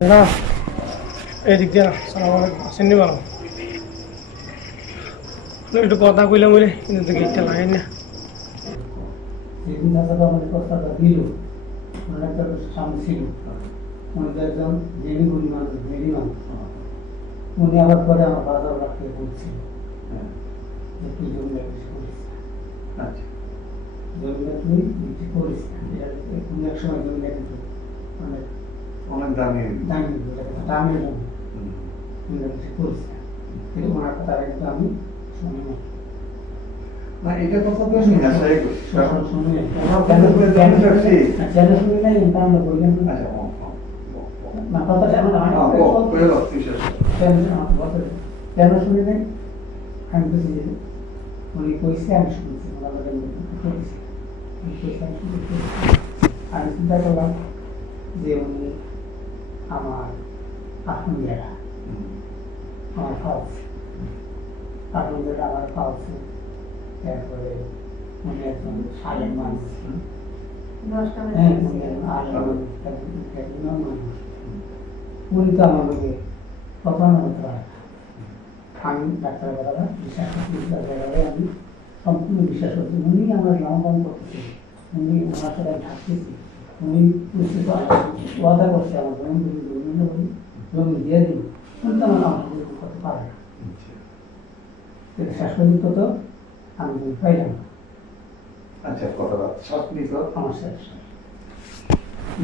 না এদিক দিয়ে সালাম আলাইকুম আসেননি ভালো একটু কথা কইলাম বলে কিন্তু গেটটা লাগাই না সেদিন দাদা আমাদের কথাটা দিল ওনার একটা সামনে ছিল উনি তো একজন জেনি গুণী মানুষ জেনি মানুষ উনি আবার পরে আমার বাজার রাখতে বলছিল যে তুই জমিটা বেশি করিস না জমিটা তুই বেশি করিস না তুমি এক সময় জমিটা কিন্তু অনেক অনেক দামি দামি দামি জমি জমিটা বেশি করিস না কিন্তু ওনার কথা কিন্তু আমি শুনি না না এটা কথা তো শুনি না স্যার শুনি আচ্ছা শুনি নাই আমরা বললাম না কথাটা এখন কেন শুনি নাই আমি বুঝি যে উনি কইছে আমি শুনছি আমি চিন্তা করলাম যে উনি আমার আত্মীয়রা আমার খাওয়াচ্ছে আত্মীয়রা আমার খাওয়াচ্ছে তারপরে উনি একজন সালেম মানুষ উনি তো আমার লোকে প্রথম হতে পারে আমি ডাক্তার বেলাটা বিশ্বাস করতে আমি সম্পূর্ণ বিশ্বাস করছি উনি আমার লঙ্ঘন করতেছি উনি ওনার সাথে থাকতেছি উনি ওয়াদা করছে আমার জমি দিয়ে দিন উনি তো আমার আমার সাথে করতে পারে না শেষ পর্যন্ত তো আমি পাইলাম আচ্ছা কথাটা সত্যি তো আমার শেষ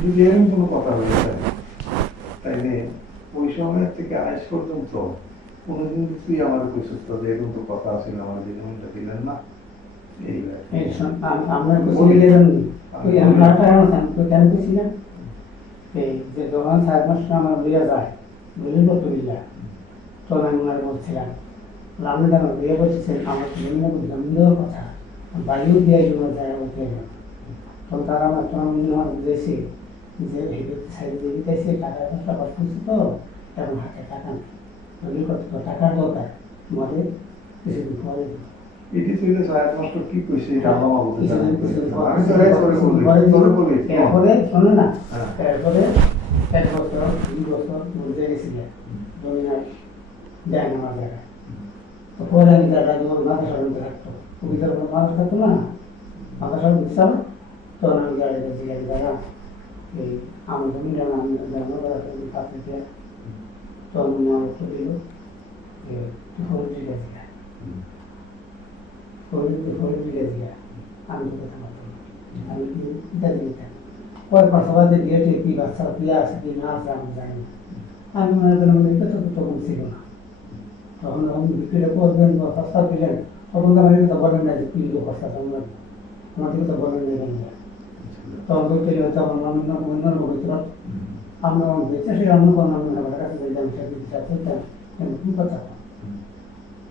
যদি এরকম কোনো কথা হয়ে যায় তাইলে ওই সময় থেকে আজ পর্যন্ত কোনোদিন তুই আমার সুস্থ যে এরকম তো কথা ছিল আমার জীবনটা দিলেন না আমরা কেন বুঝছিলাম এই যে যখন 4 মাস আমার বিয়ে যায় বুঝলি কত বিল্লা তখন আমি ওনার বলছিলাম আমি কেন বিয়ে করছেন আমার জমি দেওয়ার কথা বাড়িও দিয়ে জমা জায়গা বলতে তখন তারা আমার তোমার আমার বুঝেছি যে এই সাইডে দিয়ে দিতেছে টাকা পয়সা করতেছি তো এখন হাতে টাকা নেই জমি কত টাকার দরকার আমাদের কিছুদিন পরে এটি ছিল 4 মাস কি কইছে রামা বলতে এরপরে শোনো না এরপরে 1 বছর 2 বছর বুঝে গেছিলেন জমি না দেয় না আমার জায়গায় তো পরে আমি তারা মাথা সরঞ্জে রাখতো কবিতার কোনো মানুষ থাকতো না মাথা সরঞ্জ দিচ্ছাম তখন আমি গাড়িতে জিজ্ঞাসা দাদা এই আমার জমিটা আমি জন্ম করা কাছে দিয়ে তখন আমার উত্তর দিল যে ফরিদ জিজ্ঞাসা ফরিদ জিজ্ঞাসা আমি তো কথা বলতাম আমি কি ইত্যাদি দিতাম কয়েক মাস বাদে বিয়েতে কি বাচ্চা বিয়ে আছে কি না আছে আমি জানি না আমি মনে করেন এটা তো তখন ছিল না তখন যখন বিক্রিটা করবেন বা প্রস্তাব দিলেন তখন তো আমি তো বলেন না যে কি প্রস্তাব আমার আমাদেরকে তো বলেন না তখন বলতে হয়তো আমার অন্য বলছিল আমরা বেঁচে সেই অন্য কোনো আমার কাছে যাইতাম সেটা চাইতাম কি কথা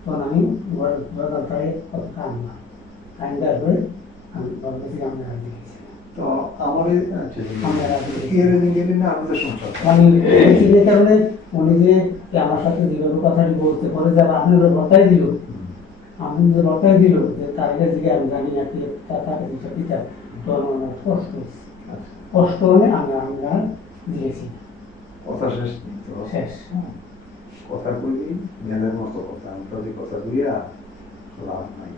তখন আমি বড়টাই কথা আনলাম আইন দেওয়ার পরে আমি বড় কাছে আমরা রাজি দিয়েছি তো আমার কারণে উনি যে আমার সাথে যেভাবে কথাটি বলতে পারে যে আপনার বতাই দিল আমি যে বতাই দিল যে তার কাছে আমি জানি না কি তাকে বিষয় দিতে তো আমার কষ্ট হয়েছে কষ্ট হলে আমি আমরা দিয়েছি কথা শেষ শেষ কথা কইলি মেলের মতো কথা আমি তো কথা দিয়া লাভ নাই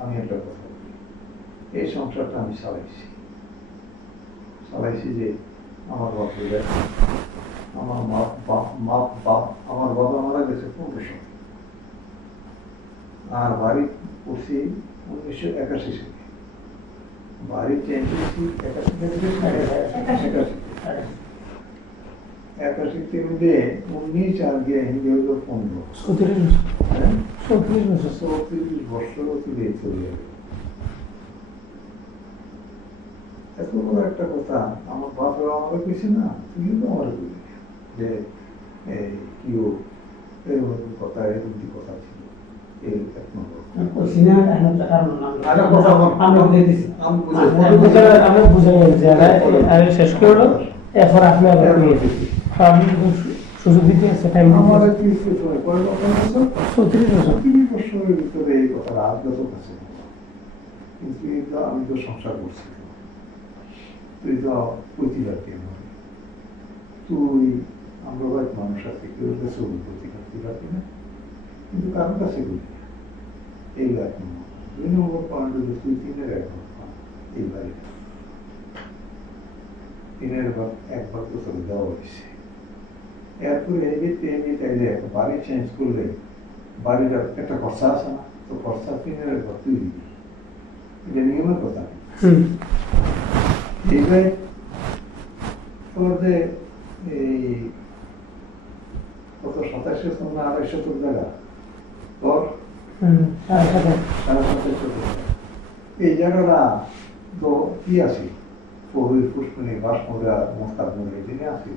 আমি একটা কথা বলি এই সংসারটা আমি চালাইছি যে আমার বাপরে আমার আমার বাবা মারা গেছে 1500 আর বাড়ি করছি 1981 সালে বাড়ি চেঞ্জ করছি 81 মিলে 19 আর গিয়ে হিন্দি হইল 15 34 বছর চলে যাবে এত বড় একটা কথা আমার বাপরা আমাকে কইছে না তুই তো আমার বলি যে কিও এরকম কথা এরকম কথা ছিল এই এক নম্বর শেষ করলো এরপর আপনি আমি সুযোগ দিতে আমার 34 বছরের ভিতরে এই কথা আগ্রহ আছে কিন্তু আমি তো সংসার করছি তুই তো প্রতিবাদ তুই তোকে ছবি তুলতে করতে পারবি না, কিন্তু কারোর কাছে বলি না। এই 1 নম্বর। 2 নম্বর পয়েন্ট হলো তুই 3-এর 1 ভাগ এই বাড়িটা, 3-এর ভাগ 1 ভাগ তো তোকে দেওয়া হয়েছে। এরপরে এমনিতে বাড়ি চেঞ্জ করলে বাড়ির একটা খরচা আছে না, তো খরচা 3-এর 1 ভাগ তুই দিবি, এটা নিয়মের কথা। এইভাবে তোমাদের এই কত 2700 না 250 জায়গা তোর 2750 এই জায়গাটা তো কি আছে পহির পুষ্পনি বাসমুরা মোস্তাক মুরে এদিকে আছে।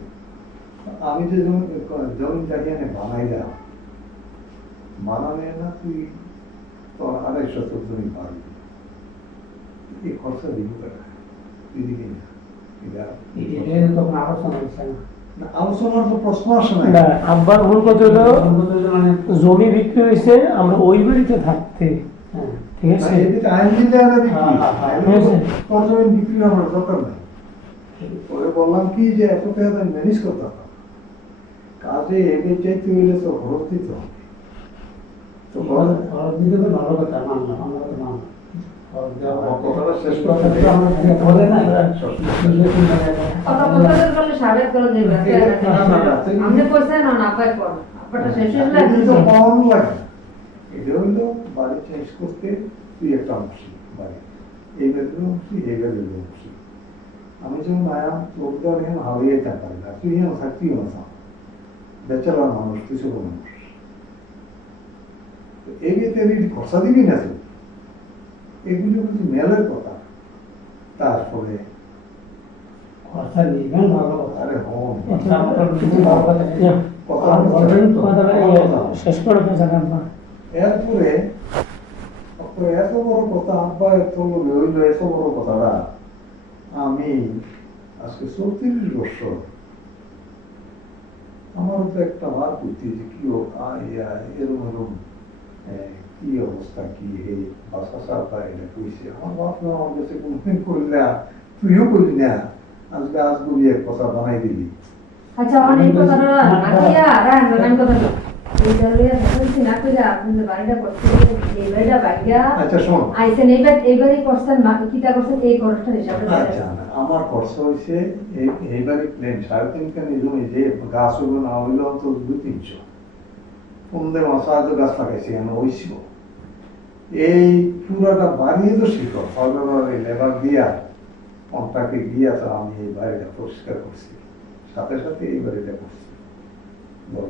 আমি যে জমিন জায়গায় বানাইলাম, বানালে না তুই তোর 250 জমি পারবি, এই খরচা দিব টাকা তুই দিবি না। তখন আলোচনা হচ্ছে না, আলোচনার তো প্রশ্ন আসে না। না, আব্বার ভুল কথা হলো জমি বিক্রি হয়েছে আমরা ওই বাড়িতে থাকতে, হ্যাঁ ঠিক আছে? এদিকে আইন দিলে আর হয়েছে। তোর জমি বিক্রি হওয়ার দরকার নাই। ওরে বললাম কি যে এত টাকা আমি ম্যানেজ করতে পারবো, কাজে এবে চাইতে হইলে তো খরচ দিতে হবে। তো খরচ দিতে তো ভালো কথা মানলাম, আমরা তো মানলাম খরচ দেওয়া আমার কথাটা শেষ কথা করতে তো আমরা বলে না কথা বলতে বললে সাবেক করে দেবে আপনি কইছেন না না পাই পড় আপনাটা শেষ হয়ে এটা তো গেল পাওয়ানো লাগে। এটা হইলো বাড়ি চেঞ্জ করতে তুই একটা অংশ বাড়ি, এই বেডরুম অংশী, এই বেডরুম অংশী। আমি যেমন আয়াম তোর এখন হাওয়াই পারি না, তুই এখন থাকতেই না বেচারা মানুষ, তুই ছোট মানুষ, এই বেতে খরচা দিবি না তুই, এগুলো কিন্তু মেলের কথা। তারপরে খরচা নিবেন ভালো কথা। আরে হন শেষ করে জানান। এরপরে এত বড় কথা আব্বা এত হইলো, এত বড় কথাটা আমি আজকে 34 বছর আমার তো একটা বার করছি যে কি এরম এরম কি অবস্থা, কি এই বাসা সাপা এটা কইছে। আমার বাপরা আমার কাছে কোনদিন করলি না, তুইও করলি না, আজকে আজ বলি এক কথা বানাই দিলি। আচ্ছা অনেক কথা নাকিয়া রান রান কথা এই দলে থাকছি না কইরা আপনি বাড়িটা করতে এই বাড়িটা বাইরা আচ্ছা শোন, আইছেন এইবারই করছেন কিটা করছেন এই খরচটা হিসাবে আচ্ছা আমার খরচা হয়েছে এইবারে প্লেন 3.5 কানি জমি, যে গাছ হইলো না হইলো অন্তত 200-300 কুন্দে মাসাজ গাছ লাগাইছি কেন হয়েছিল। এই পুরাটা বাড়িয়ে তো শিখো ফলবারে লেবার দিয়া কন্ট্রাক্টে গিয়া তো আমি এই বাড়িটা পরিষ্কার করছি, সাথে সাথে এই বাড়িটা করছি।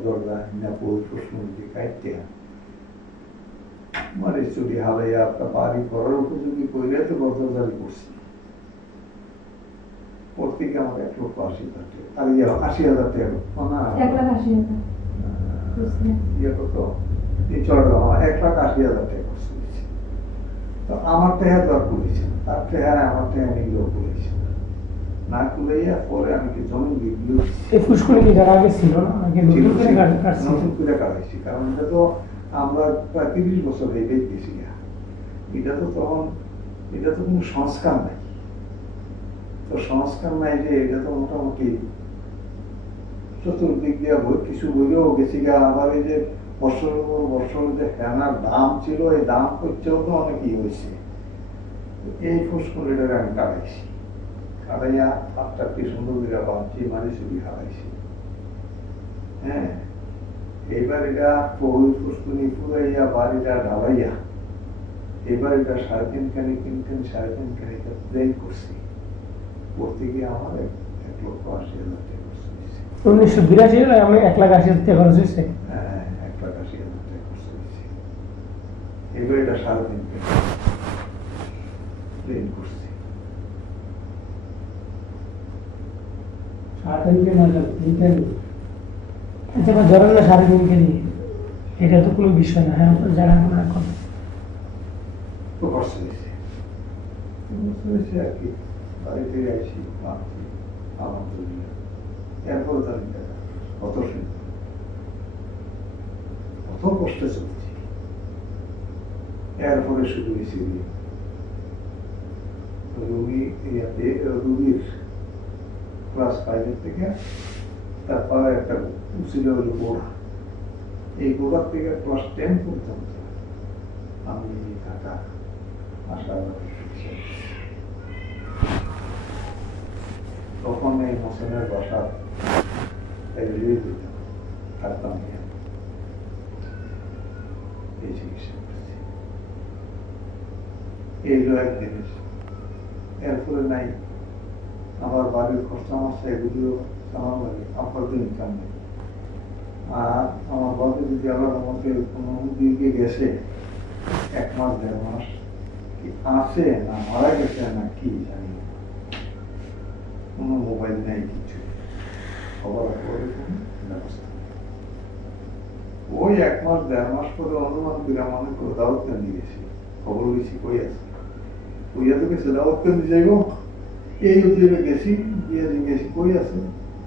দরজা না প্রশ্ন কাটতে মানে চুরি হালাইয়া আপনার বাড়ি করার উপযোগী কইলে তো দরজারি করছি। প্রত্যেকে আমার 1,80,000 টাকা আর 80,000 টাকা না 1,80,000 ইয়ে কত এই চড়া 1,80,000 টাকা করছি। তো আমার টাকা দর করেছে, তার টাকা আমার টাকা নিলেও করেছে না, কুলাইয়া পরে আমি কি জমি বিক্রি এই ফুসকুনি কি যারা আগে ছিল না, আগে নতুন করে কাটছে। নতুন করে কাটাইছি, কারণ এটা তো আমরা প্রায় 30 বছর এই দেখতেছি। এটা তো তখন এটা তো কোনো সংস্কার নাই, তো সংস্কার নাই যে এটা তো মোটামুটি চতুর্দিক দিয়ে কিছু বইলেও গেছি গা। আবার এই যে বছরের পর বছর যে ফেনার দাম ছিল, এই দাম করছেও তো অনেকই হয়েছে। এই ফুসকুনিটা আমি কাটাইছি, কাটাইয়া হাতটা কি সুন্দর করে বাঁধছি, মানে ছবি হারাইছি। হ্যাঁ, এইবার এটা ফুসকুনি পুরাইয়া বাড়িটা ঢালাইয়া এবার এটা 3.5 খানি 3.5 খানি প্লেন করছি। করতে গিয়ে আমার 1,80,000 টাকা খরচ হয়েছে। 1982 সালে আমি 1,80,000 টাকা খরচ হয়েছে। হ্যাঁ, 1,80,000 টাকা খরচ হয়েছে। এবার এটা 3.5 প্লেন করছি। আচ্ছা ধরেন না 3.5 কেজি, এটা তো কোনো বিষয় না। হ্যাঁ জানা মনে এখন তো খরচ হয়েছে আর কি। বাড়িতে আসি ভাবছি আলহামদুলিল্লাহ, এরপর তার কত সুন্দর, কত কষ্টে চলছি। এরপরে শুরু হয়েছে রুগীর ক্লাস 5 থেকে তারপরে একটা ছিল হলো বোড়া, এই গোড়ার থেকে ক্লাস 10 পর্যন্ত আমি ঢাকা আসা তখন এই মোসেনের বাসা লাইব্রেরি দিতাম থাকতাম এই চিকিৎসা করছি। এইগুলো এক জিনিস। এরপরে নাই আমার বাড়ির খরচা মশা এগুলিও চালানো লাগে, আপাতত ইনকাম নেই। আর আমার বাবা যদি আবার আমাকে কোনো দিকে গেছে 1 মাস 1.5 মাস কি আছে না মারা গেছে না কি জানি না, কোনো মোবাইল নেই, কিছু খবর খবরের কোনো ব্যবস্থা নেই। ওই 1 মাস 1.5 মাস পরে অনুমান করে আমাদের দাওয়াত কেন্দ্রে গেছি, খবর বেশি কই আছে কইয়া তো গেছে দাওয়াত কেন্দ্রে যাইব, এই উদ্যোগে গেছি, গিয়ে গেছি কই আছে,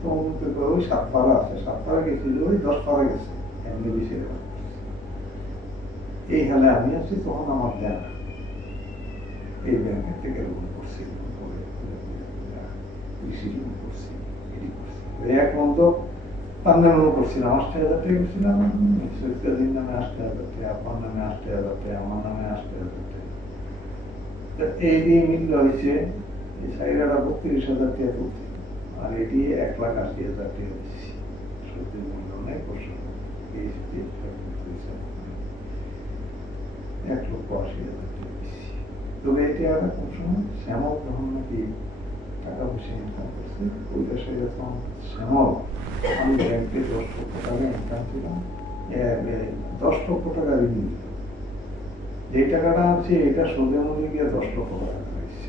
তখন ওই 7 পাড়া আছে, 7 পাড়া গেছিল, ওই 10 পাড়া গেছে, এমনি বেশি এই হালে আমি আছি। তখন আমার ব্যাংক, এই ব্যাংকের থেকে লোন করছি, কৃষি লোন করছি, এটি করছি, এক মতো তার নামে করছিলাম 80,000 টাকা করছিলাম, সৈকতের নামে 80,000 টাকা, আপনার নামে 80,000 টাকা, আমার নামে 80,000 টাকা। এই দিয়ে মিল হয়েছে এই সাইডাটা 32,000 টাকা করছে, আর এটি 1,80,000 টাকা দিচ্ছি। সত্যি মূল্য অনেক কষ্ট, 1,80,000 টাকা দিচ্ছি। তবে এটি একটা কোন সময় শ্যামল যখন নাকি টাকা পয়সা ইনকাম করছে, ওইটা সে যখন শ্যামল আমি ব্যাংকে 10 লক্ষ টাকা ইনকাম ছিলাম, 10 লক্ষ টাকা ঋণ দিল। যে টাকাটা আছে এটা সোজা মনে গিয়ে 10 লক্ষ টাকা দিয়েছে।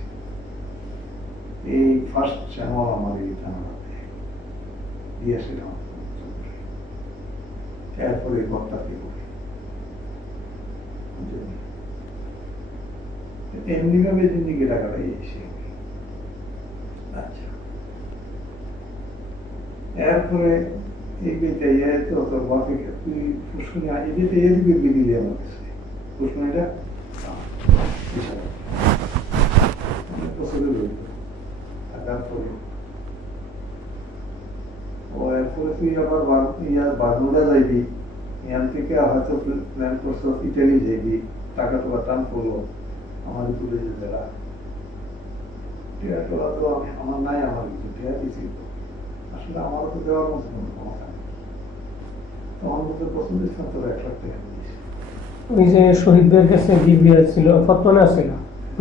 এই ফার্স্ট শ্যামল আমার এই থানাতে দিয়েছিলাম। এরপরে ঘরটাকে করি এমনি ভাবে জিন্দিগি টাকাটা এসে। আচ্ছা, এরপরে এই বেতে তো তোর বাপে তুই পুষ্করণী এই বেতে এদিকে বেরিয়ে আমার কাছে পুষ্করণীটা অনেক বছরের রইল। তারপরে ও এরপরে তুই আবার বারমুডা যাইবি, এখান থেকে হয়তো প্ল্যান করছো ইটালি যাইবি, টাকা তোলা টান করলো আমাদের তুলে যেতে টিয়া তোলা তো আমি আমার নাই, আমার কিছু টিয়া দিচ্ছি, আসলে আমারও তো দেওয়ার মতো কোনো ক্ষমতা নেই। আমার মধ্যে পছন্দ ইসলাম তোর 1 লাখ টাকা দিয়েছি। ওই যে শহীদদের কাছে গিরবিয়া ছিল, ফতোয়া ছিল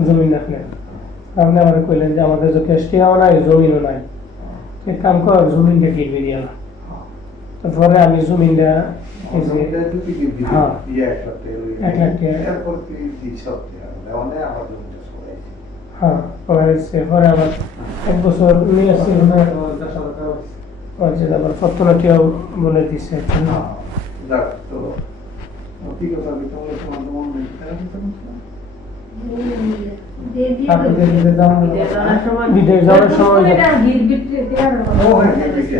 জমিন রাখলে, আপনি আমাকে কইলেন যে আমাদের যে ক্যাশটিয়াও নাই জমিনও নাই, এক কাম কর জমিনটা গিরবি দিয়া। তারপরে আমি জমিনটা আমার জমিটা যদি দিবি, হ্যাঁ। দিয়ে 1 লাখ টাকা লইয়া 1 লাখ টাকা। এরপর তুই দিস দেওয়ানে আমার জমিটা সরাইছি। হ্যাঁ, পরে আবার 1 বছর নিয়ে আসছি, 10,000 টাকা হয়েছে। আবার ফতোয়াটিও বলে দিছে। যাক, তো কি কথা কি তোমার তোমার মন নেই এরকম তো না? আপনাদের যে দাম বিদেশ যাওয়ার সময় ও হ্যাঁ, ঠিক আছে।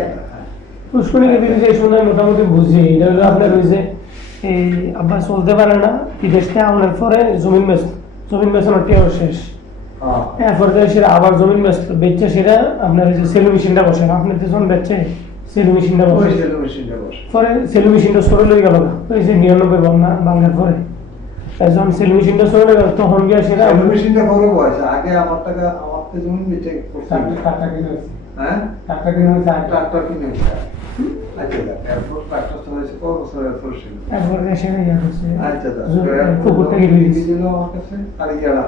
পুষ্করণীকে বিদেশে শুনে মোটামুটি বুঝি, এটা হলো আপনার ওই যে এই আব্বা চলতে পারে না, বিদেশকে আনার পরে জমিন বেচানোর টেও শেষ, এরপর সেটা আবার জমিন বেচছে, সেটা আপনার ওই যে সেলু মেশিনটা বসে, আপনি তো যখন বেচছে সেলু মেশিনটা বসে, পরে সেলু মেশিনটা সরে লই গেল না, ওই যে 99 বন্যা বাংলার পরে যখন সেলু মেশিনটা সরে গেল তখন গিয়ে সেটা মেশিনটা বড় বয়স আগে আমার টাকা আমার তো জমি বেচে করছি। টাকা কিনে হয়েছে, হ্যাঁ, টাকা কিনে হয়েছে। ট্রাক্টর কিনে আচ্ছা দেখ, এরপর ট্রাক্টর চলেছে কত বছর এরপর ছিল। এরপরে সেটা ইয়ে হচ্ছে আচ্ছা পুকুরটা গিয়ে দিল আমার কাছে, আর ইয়ারা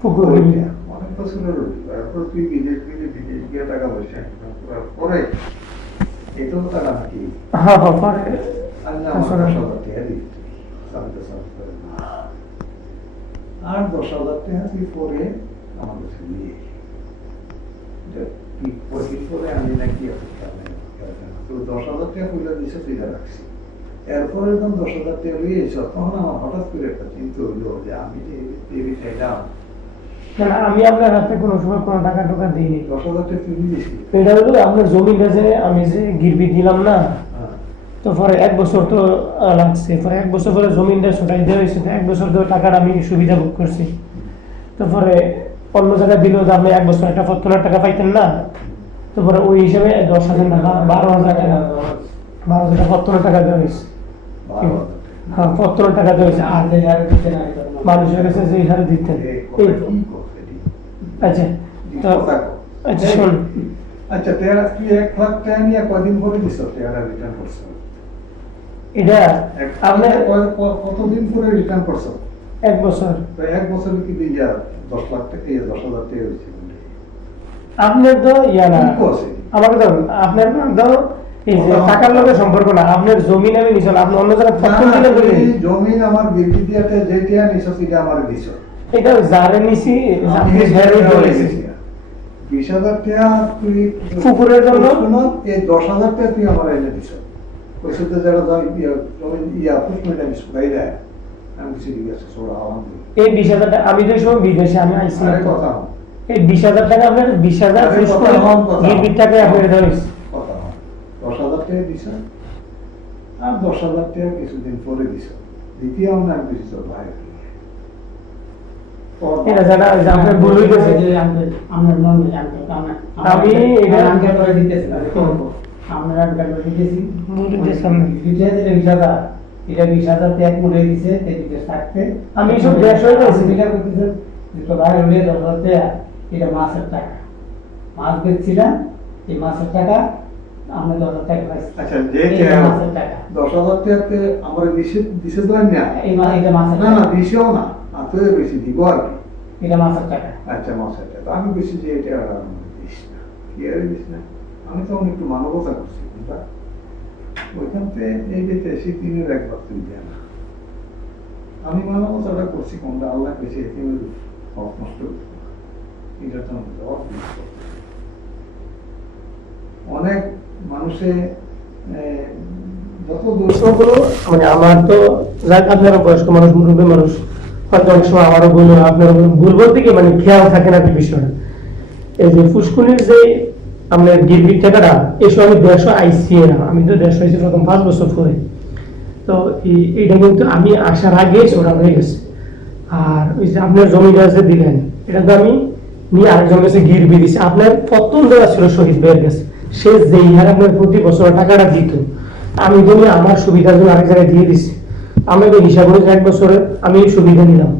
পুকুর অনেক বছরের এরপর তুই বিদেশ গিয়ে টাকা পয়সা পরে এটাও টাকা নাকি হ্যাঁ হ্যাঁ পরে আল্লাহ আমার 10,000 টাকা দিই আর 10,000 টাকা তুই পরে আমার কাছে নিয়ে পরে আমি নাকি তো 10,000 টাকা পয়লা দিছে তুই রাখছি, এরপরে যখন 10,000 টাকা নিয়ে এসো তখন আমার হঠাৎ করে একটা চিন্তা হইলো যে আমি যে এই চাইলাম আমি আপনার হাতে কোনো সময় কোনো টাকা টোকা দিইনি। 10,000 টাকা তুই দিয়েছি, এটা হলো আপনার জমিটা যে আমি যে গিরবি দিলাম না, তো পরে 1 বছর তো লাগছে, পরে 1 বছর পরে জমিনটা ছুটাই দেওয়া হয়েছে, 1 বছর তো টাকাটা আমি সুবিধা ভোগ করছি, তারপরে অন্য জায়গায় দিলেও যে আপনি 1 বছর একটা 70,000 টাকা পাইতেন না, তারপরে ওই হিসাবে 10,000 টাকা 12,000 টাকা 12,000 টাকা 70,000 টাকা দেওয়া হয়েছে। হ্যাঁ 75 টাকা দিয়েছে আর আর যে হারে দিতে না এটা মানুষের কাছে যে হারে দিতেন আচ্ছা তো আচ্ছা শোন আচ্ছা তেরা কি 1 লাখ টাকা নিয়ে কদিন পরে দিছো তেরা রিটার্ন করছো এটা আপনি আপনার কতদিন পরে রিটার্ন করছো 1 বছর তো 1 বছর কি দিয়া 10 লাখ টাকা 10,000 টাকা হয়েছে আপনার তো ইয়া না কি করছে আমাকে ধরুন আপনার তো এই যে টাকার লগে সম্পর্ক না আপনার জমি নামে নিছেন আপনি অন্য জায়গায় পত্র দিলে বলে জমিন আমার বিক্রি দিয়াতে যেটা নিছো সেটা আমার দিছো এটা যারে নিছি আপনি হেরে বলেছি 20,000 টাকা তুই পুকুরের জন্য? এই 10,000 টাকা তুই আমার এনে দিছো কইছে তো যারা জমিন পুষ্পটা নিছো তাই দেয় আমি কিছু জিজ্ঞাসা করছি আলহামদুলিল্লাহ এই 20,000 টাকা আমি তো এই সময় বিদেশে আমি আইছি আরে কথা এই 20,000 টাকা আপনার 20,000 আরে ফিস কথা করে হন, কথা হন। গিরবির টাকা হয়ে যাবে কথা 10,000 টাকা দিছো আর 10,000 টাকা কিছুদিন পরে দিছো দ্বিতীয় আমরা দিছো ভাই এটা যারা আপনার ভুল হইতেছে আমরা নন জানতে আমি এটা আঙ্কেল করে দিতেছি আমরা আঙ্কেল করে দিতেছি ভুল হইতেছে না। দিতে দিলে 20,000 এটা 20,000 তে এক মুঠে দিছে তে দিতে থাকতে আমি সব গ্যাস হয়ে গেছে। এটা করতেছে তো ভাই হলে 10,000 টাকা এটা মাসের টাকা মাছ বেচছিলাম এই মাসের টাকা আমরা 10,000 টাকা পাইছি আচ্ছা যে এই মাসের টাকা 10,000 টাকাতে আমরা দিছে তো না এই মাস এটা মাসের না না টাকা দিছেও না আপনি বেশি দিব আর কি এটা মাসের টাকা আচ্ছা মাসের টাকা আমি বেশি যে এটা দিস না কি আর দিস না আমি তো একটু মানবতা করছি কিন্তু ওইখান থেকে এই যে 3 একবার তুই দেয় না আমি মানবতাটা করছি কোনটা আল্লাহ বেশি এতিমের হক নষ্ট করতে না। এটা তো আমাদের জবাব দিতে হবে। অনেক মানুষে যত দোষ প্রশ্নগুলো মানে আমার তো যাক আপনারা বয়স্ক মানুষ মুরব্বী মানুষ হয়তো অনেক সময় আমারও ভুল হয় আপনারা ভুল বলতে কি মানে খেয়াল থাকে না বিষয়টা এই যে ফুসকুনির যে আমরা গিরবির টাকাটা এসব আমি 150 আইসি না আমি তো 150 আইসি প্রথম 5 বছর পরে তো এইটা কিন্তু আমি আসার আগে ওরা হয়ে গেছে আর ওই যে আপনার জমিটা যে দিলেন এটা তো আমি নিয়ে আরেকজন কাছে গিরবি দিছি আপনার প্রথম দেওয়া ছিল শহীদ ভাইয়ের কাছে সে যেই হারে আপনার প্রতি বছর টাকাটা দিত আমি তো আমার সুবিধার জন্য আরেক জায়গায় দিয়ে দিছি আমি তো হিসাব করে 1 বছরে আমি এই সুবিধা নিলাম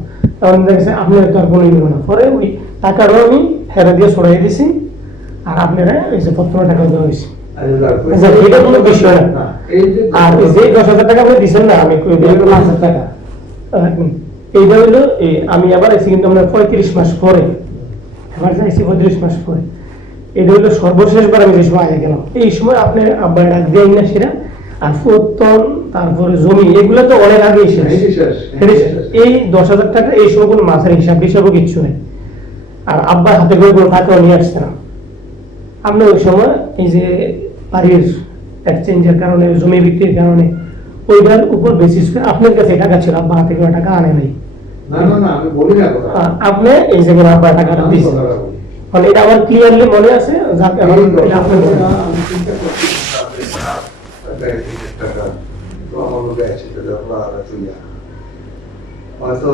তখন দেখছে আপনার তো আর কোনো নিল না পরে ওই টাকাটাও আমি ফেরত দিয়ে সরাই দিছি আর আপনারা এই যে 15 টাকা দেওয়া হয়েছে আচ্ছা, এটা কোনো বিষয় না আর এই যে 10,000 টাকা আপনি দিচ্ছেন না আমি মাসের টাকা এইটা হলো আমি আবার এসে কিন্তু আমরা 35 মাস পরে আবার যাইছি 35 মাস পরে এটা হলো সর্বশেষবার আমি যে সময় আগে গেলাম এই সময় আপনি আব্বা ডাক দিয়ে না সেটা আর ফোতন তারপরে জমি এগুলো তো অনেক আগে এই 10,000 টাকা এই সময় কোনো মাসের হিসাবও কিচ্ছু নেই আর আব্বার হাতে করে কোনো টাকাও নিয়ে আসছে না আপনি ওই সময় এই যে বাড়ির এক্সচেঞ্জের কারণে জমি বিক্রির কারণে ওইটার উপর বেসিস করে আপনার কাছে টাকা ছিল আব্বা হাতে করে টাকা আনে নাই না না না আমি বলি না কথা আপনি এই যে আব্বা টাকাটা দিচ্ছেন মানে এটা আমার ক্লিয়ারলি মনে আছে যাকে আমি আপনি বলেন আমি চিন্তা করছি টাকা তো আমার লোক আছে তো আমরা তুইয়া হয়তো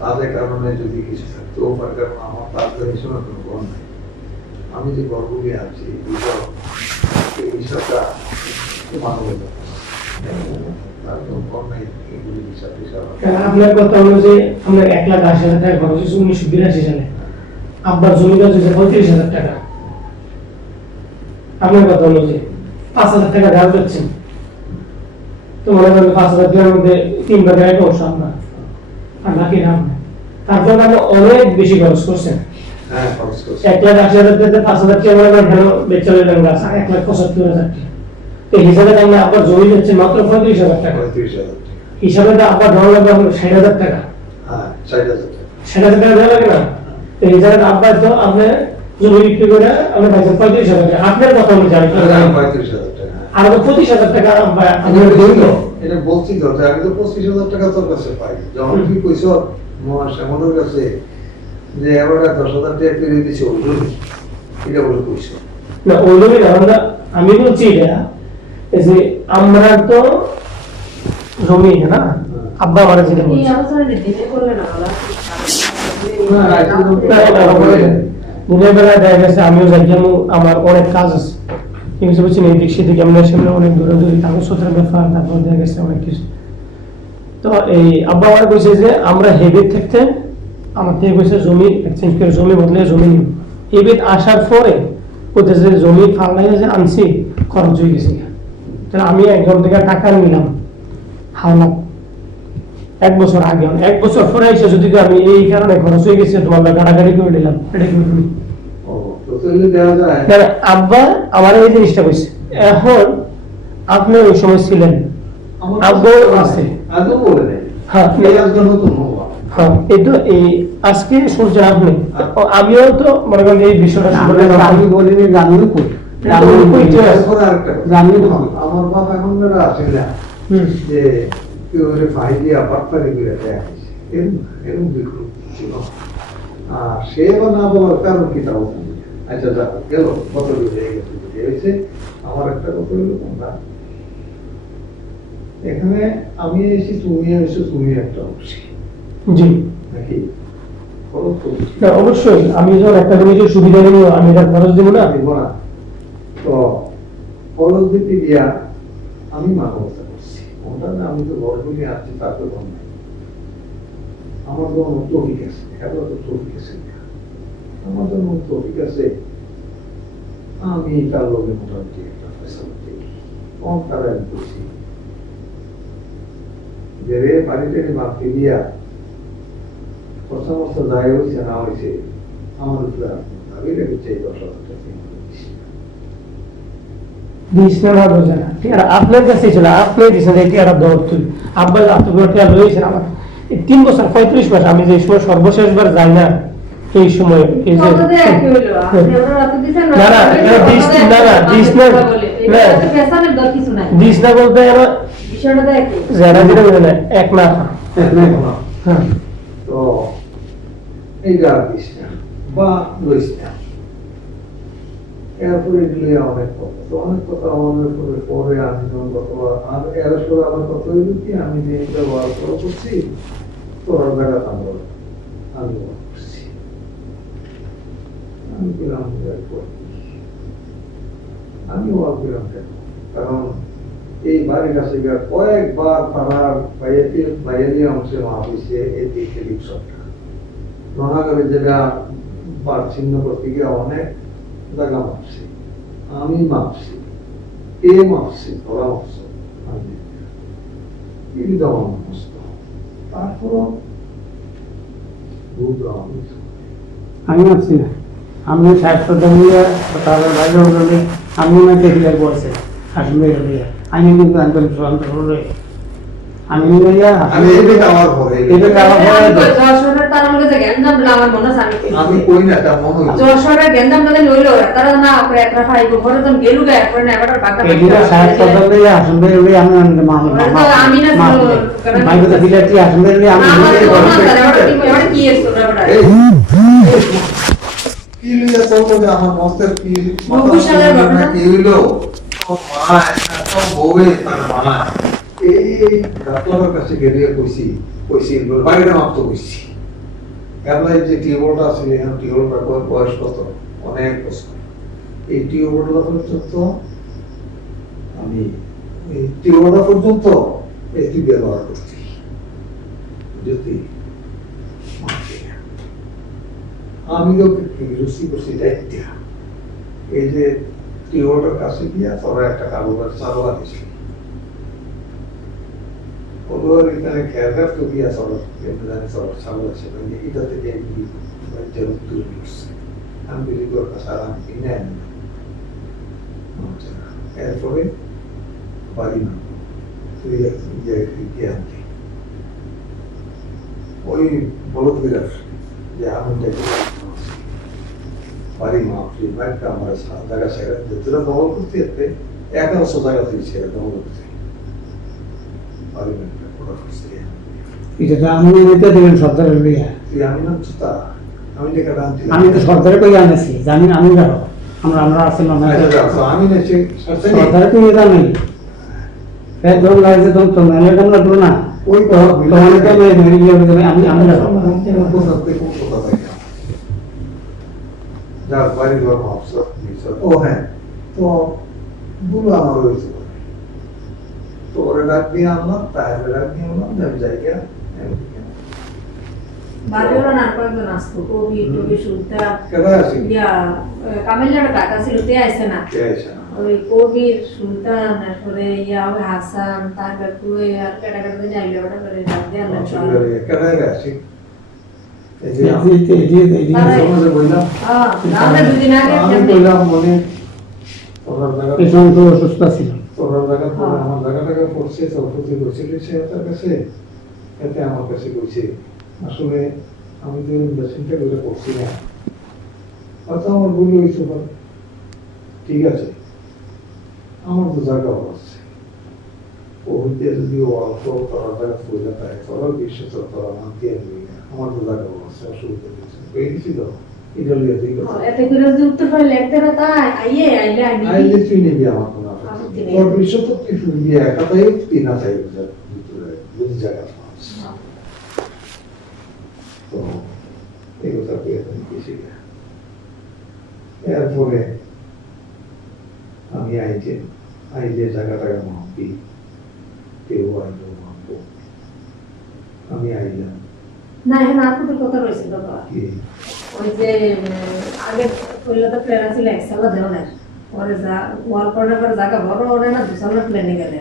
কাজের কারণে যদি কিছু থাকতেও পারে কারণ আমার তাদের হিসেবে কোনো গণ নাই আমি যে গর্বকে আছি এই বিষয়টা মানবতা তার কোনো গণ নাই এগুলি হিসাব টিসাব আপনার কথা হলো যে আমরা 1,80,000 টাকা খরচ হয়েছে 1982 সালে আব্বার জমিটা হচ্ছে 35,000 টাকা আপনার কথা হলো যে 5,000 টাকা ধার যাচ্ছেন তো মনে করেন 5,000 টাকার মধ্যে 3 ভাগের এক অংশ আপনার আর বাকি না আপনার তারপর আপনি অনেক বেশি খরচ করছেন হ্যাঁ খরচ করছি 1,80,000 টাকা 5,000 টাকা মনে করেন ভালো বেচে নিলেন গাছ 1,75,000 টাকা তো হিসাবে আমরা আব্বার জমি যাচ্ছে মাত্র 35,000 টাকা 35,000 হিসাবে তো আব্বার ধরা লাগবে 60,000 টাকা হ্যাঁ 60,000 টাকা 60,000 টাকা দেওয়া লাগে না তো এই জায়গায় আব্বার তো আপনি জমি বিক্রি করে আপনি পাইছেন 35,000 টাকা আপনার কথা অনুযায়ী 35,000 টাকা আর 25,000 টাকা আপনার এটা বলছি তো যে আমি তো 25,000 টাকা তোর কাছে পাই যখন কি কইছ শ্যামলের কাছে যে এবার 10,000 টাকা পেরে দিছি ওই এটা বলে কইছ না ওইভাবে না আমরা আমি বলছি এটা এই যে আমরা তো জমি না আব্বা আমার যেটা এই বলছে অবসরে দিতে করলে না ভালো দিনের বেলা দেখা গেছে আমিও যাই যেমন আমার অনেক কাজ আছে ঠিক আছে বুঝছেন এই দিক সেদিক আমরা সামনে অনেক দূরে দূরে কাগজপত্রের ব্যাপার তারপর দেখা গেছে অনেক কিছু তো এই আব্বা আমার কইছে যে আমরা হেবিট থাকতে আমার থেকে কইছে জমি এক্সচেঞ্জ করে জমি বদলে জমি নিব। হেবিট আসার পরে কইতেছে যে জমি ফালাই যে আনছি খরচ হয়ে গেছে। তাহলে আমি একজন থেকে টাকা নিলাম হাওলাত 1 বছর আগে, 1 বছর পরে এসে যদি আমি এই কারণে খরচ হয়ে গেছে তোমার কাটাকাটি করে নিলাম, এটা কি তুমি? তো তাহলে দেওয়া যায় না, আমার এই জিনিসটা কইছে। এখন আপনি ওই সময় ছিলেন, আব্বু আছে, আদৌ বলে নেই। হ্যাঁ এই আজকে নতুন হওয়া। হ্যাঁ, এই তো এই আজকে শুনছেন আপনি, আমিও তো মনে করেন এই বিষয়টা সম্পর্কে আমি বলিনি, জানিও কই এরপরে আরেকটা কথা। জানিও কই আমার বাপ এখন বেড়া আসে না যে কেউ ওরে ফাই দিয়ে বাটপারি করে দেয়া হয়েছে, এরকম বিক্রম ছিল। আর সে বা না বলার কারণ কি তাও জানি না। আচ্ছা যা গেল, কত হয়ে গেছে হয়েছে। আমার একটা কথা হইলো, তোমরা এখানে আমি এসে তুমি এসে তুমি একটা অংশ জি নাকি খরচ করছি না, অবশ্যই আমি যখন একটা জিনিসের সুবিধা নিব আমি এটা খরচ দিব না। দিব না। তো খরচ দিতে গিয়া আমি মানবতা করছি, ওটা না আমি তো গর্ব নিয়ে আসছি তাতে কম নাই। আমার জন্য তফিক আছে, এবার তো তফিক আছে, আমার জন্য তফিক আছে। আমি তার লোকের মোটামুটি একটা ফেসলা দিই, কম তারা আমি করছি যে রে বাড়িতে মাপতে গিয়া কষ্ট যায় হয়েছে না হয়েছে আমার উপরে আমি রেখেছি 10,000 টাকা দিস না না বোঝে না, ঠিক আছে? আপনার কাছে ছিল, আপনি দিয়েছেন এই টিয়াটা দর তুই আব্বা আপনার টিয়া লইছেন আমার 3 বছর 35 মাস। আমি যে সময় সর্বশেষবার যাই না এই সময় এই যে কত দেয় কি হলো? আপনি ওরা রাতে দিছেন না না এটা দিস না না দিস না না না পেছনের দর কিছু নাই, দিস না বলতে আমার বিষয়টা দেয় কি যারা যেটা বলে না এক না। হ্যাঁ তো এইটা আর দিস না বা লইস না। এরপরে দিলে অনেক কথা, তো অনেক কথা আমাদের পরে আমি যখন গতবার আর এরপরে আমার কথা হইল কি, আমি যে এটা ওয়ার্ক করছি তোর বেড়া আমি ওয়ার্ক করছি, আমি পেলাম আমি ওয়ার্ক পেলাম কেন? কারণ এই বাড়ির কাছে কয়েকবার তারার বাইরে অংশে মাপিছে এই দিকে রিক্সটা রণাগারে যেটা বার ছিন্ন করতে গিয়ে অনেক জায়গা মাপছি, আমি মাপছি, এ মাপছি, ওরা মাপছে, আমি তারপর আমি ভাবছি না আমি 60 মিলিয়া তার বাইরে হলে আমি ওনাকে ক্লিয়ার করছে আসলে আমি কিন্তু আমি লইয়া আমি এটা আমার পরে এটা আমার পরে যশোরের তার আমাকে যে গেন্দাম আমার মনে আছে আমি কই না তা মনে হইলো যশোরের গেন্দাম তাদের লইলো তারা না আপনি একটা ফাইব ঘরে তো গেলু গায় পরে না এবার বাকা এগুলা 60 লইয়া আসলে লইয়া আমি আমি না মাইকে তো দিলে কি আসলে লইয়া আমি এবার কি এসছো না এই কি লইয়া চলতো যে আমার মস্তের কি রঘুশালের ঘটনা। কি হইলো ও মা এত বউয়ে তার মা এই ডাক্তারের কাছে গিয়ে কইছি বাইরে মাপতো কইছি এমন যে টিউবওয়েলটা আছে এখন টিউবওয়েলটা বয়স কত অনেক বছর এই টিউবওয়েলটা পর্যন্ত আমি এই টিউবওয়েলটা পর্যন্ত এটি ব্যবহার করছি যদি আমি তো রুচি করছি দায়িত্ব এই যে টিউবওয়েলটার কাছে গিয়া তোরা একটা কাগজ চালু দিয়েছিল ওদের এখানে খেয়াল তো গিয়া সবার জানি সবার চালু আছে মানে এটা থেকে তুলে নিচ্ছে আমি যদি তোর কাছে আরাম কিনে আনি এরপরে বাড়ি না তুই আনতে ওই বলদ বিরাট যে আমি বাড়ি মাফি একটা আমার জায়গা সেরা যেটা দমন করতে যেতে একাংশ জায়গা থেকে ছেড়ে দমন করতে বাড়ি এটা তো আমি নিতে দিবেন সরকারের লইয়া তুই আমি না তা আমি লেখা আনছি আমি তো সরকারে কই আনেছি জানি আমি যাবো আমরা আসলাম না আমি নেছি সরকারে তো এটা নেই একদম লাগে তো তো মেলে কেন লাগলো না ওই তোমার তো আমি যাবো যার বাড়ি ঘর ও হ্যাঁ তো গুলো আমার হয়েছে তো ওরে ডাক দিয়ে আনলাম, তাহের ডাক দিয়ে আনলাম, আমি জায়গা বাড়িওয়ালা না কয়েকজন আসতো, কবি টবি সুলতান কেদায় আছি ইয়া কামিলাটা টাকা ছিল তে আইছে না, কে আইসা না ওই কবির সুলতান তারপরে ইয়া ওই হাসান তারপর তুই আর কেটা কেটা দিন আইলো ওটা করে ডাক দিয়ে আনলাম সব। কেদায় আছি এই যে সমাজে বললাম আমরা দুদিন আগে আমি বললাম মনে ওনার জায়গা এই সময় তো অসুস্থ ছিল। ওনার জায়গা পরে আমার জায়গাটাকে পড়ছে সরস্বতী বসেছিল সে তার কাছে, এতে আমার কাছে বলছে আসলে আমি তো ইনভেস্টমেন্টটা করে পড়ছি না, হয়তো আমার ভুল হয়েছে, ঠিক আছে আমার তো জায়গা আছে ও হইতে যদি ও অল্প করার জায়গা পড়ে থাকে করার বিশ্বাস করা মানতে নেই, আমার তো জায়গা আছে, অসুবিধা হয়েছে পেয়ে গেছি তো এটা লিয়ে ঠিক আছে। এতে করে যদি উত্তর পারে লিখতে না তাই আইয়ে আইলে আমি আইলে তুই নিবি আমার কোনো আপত্তি নেই। তোর বিশ্বাস তো তুই শুনবি একাটাই তুই না চাই বুঝি জায়গা আছে। তো এই কথা পেয়ে তুমি বেশি এরপরে আমি আইজে জায়গাটাকে মাপি, কেউ আইলো মাপবো, আমি আইলাম না এখন আর কোনো কথা রয়েছে বাবা, কি ওই যে আগে কইলে তো প্ল্যান ছিল একসালা দেওয়ার, পরে যা ওয়াল করার পর জায়গা বড় ওরে না দুসালা প্ল্যানে গেলে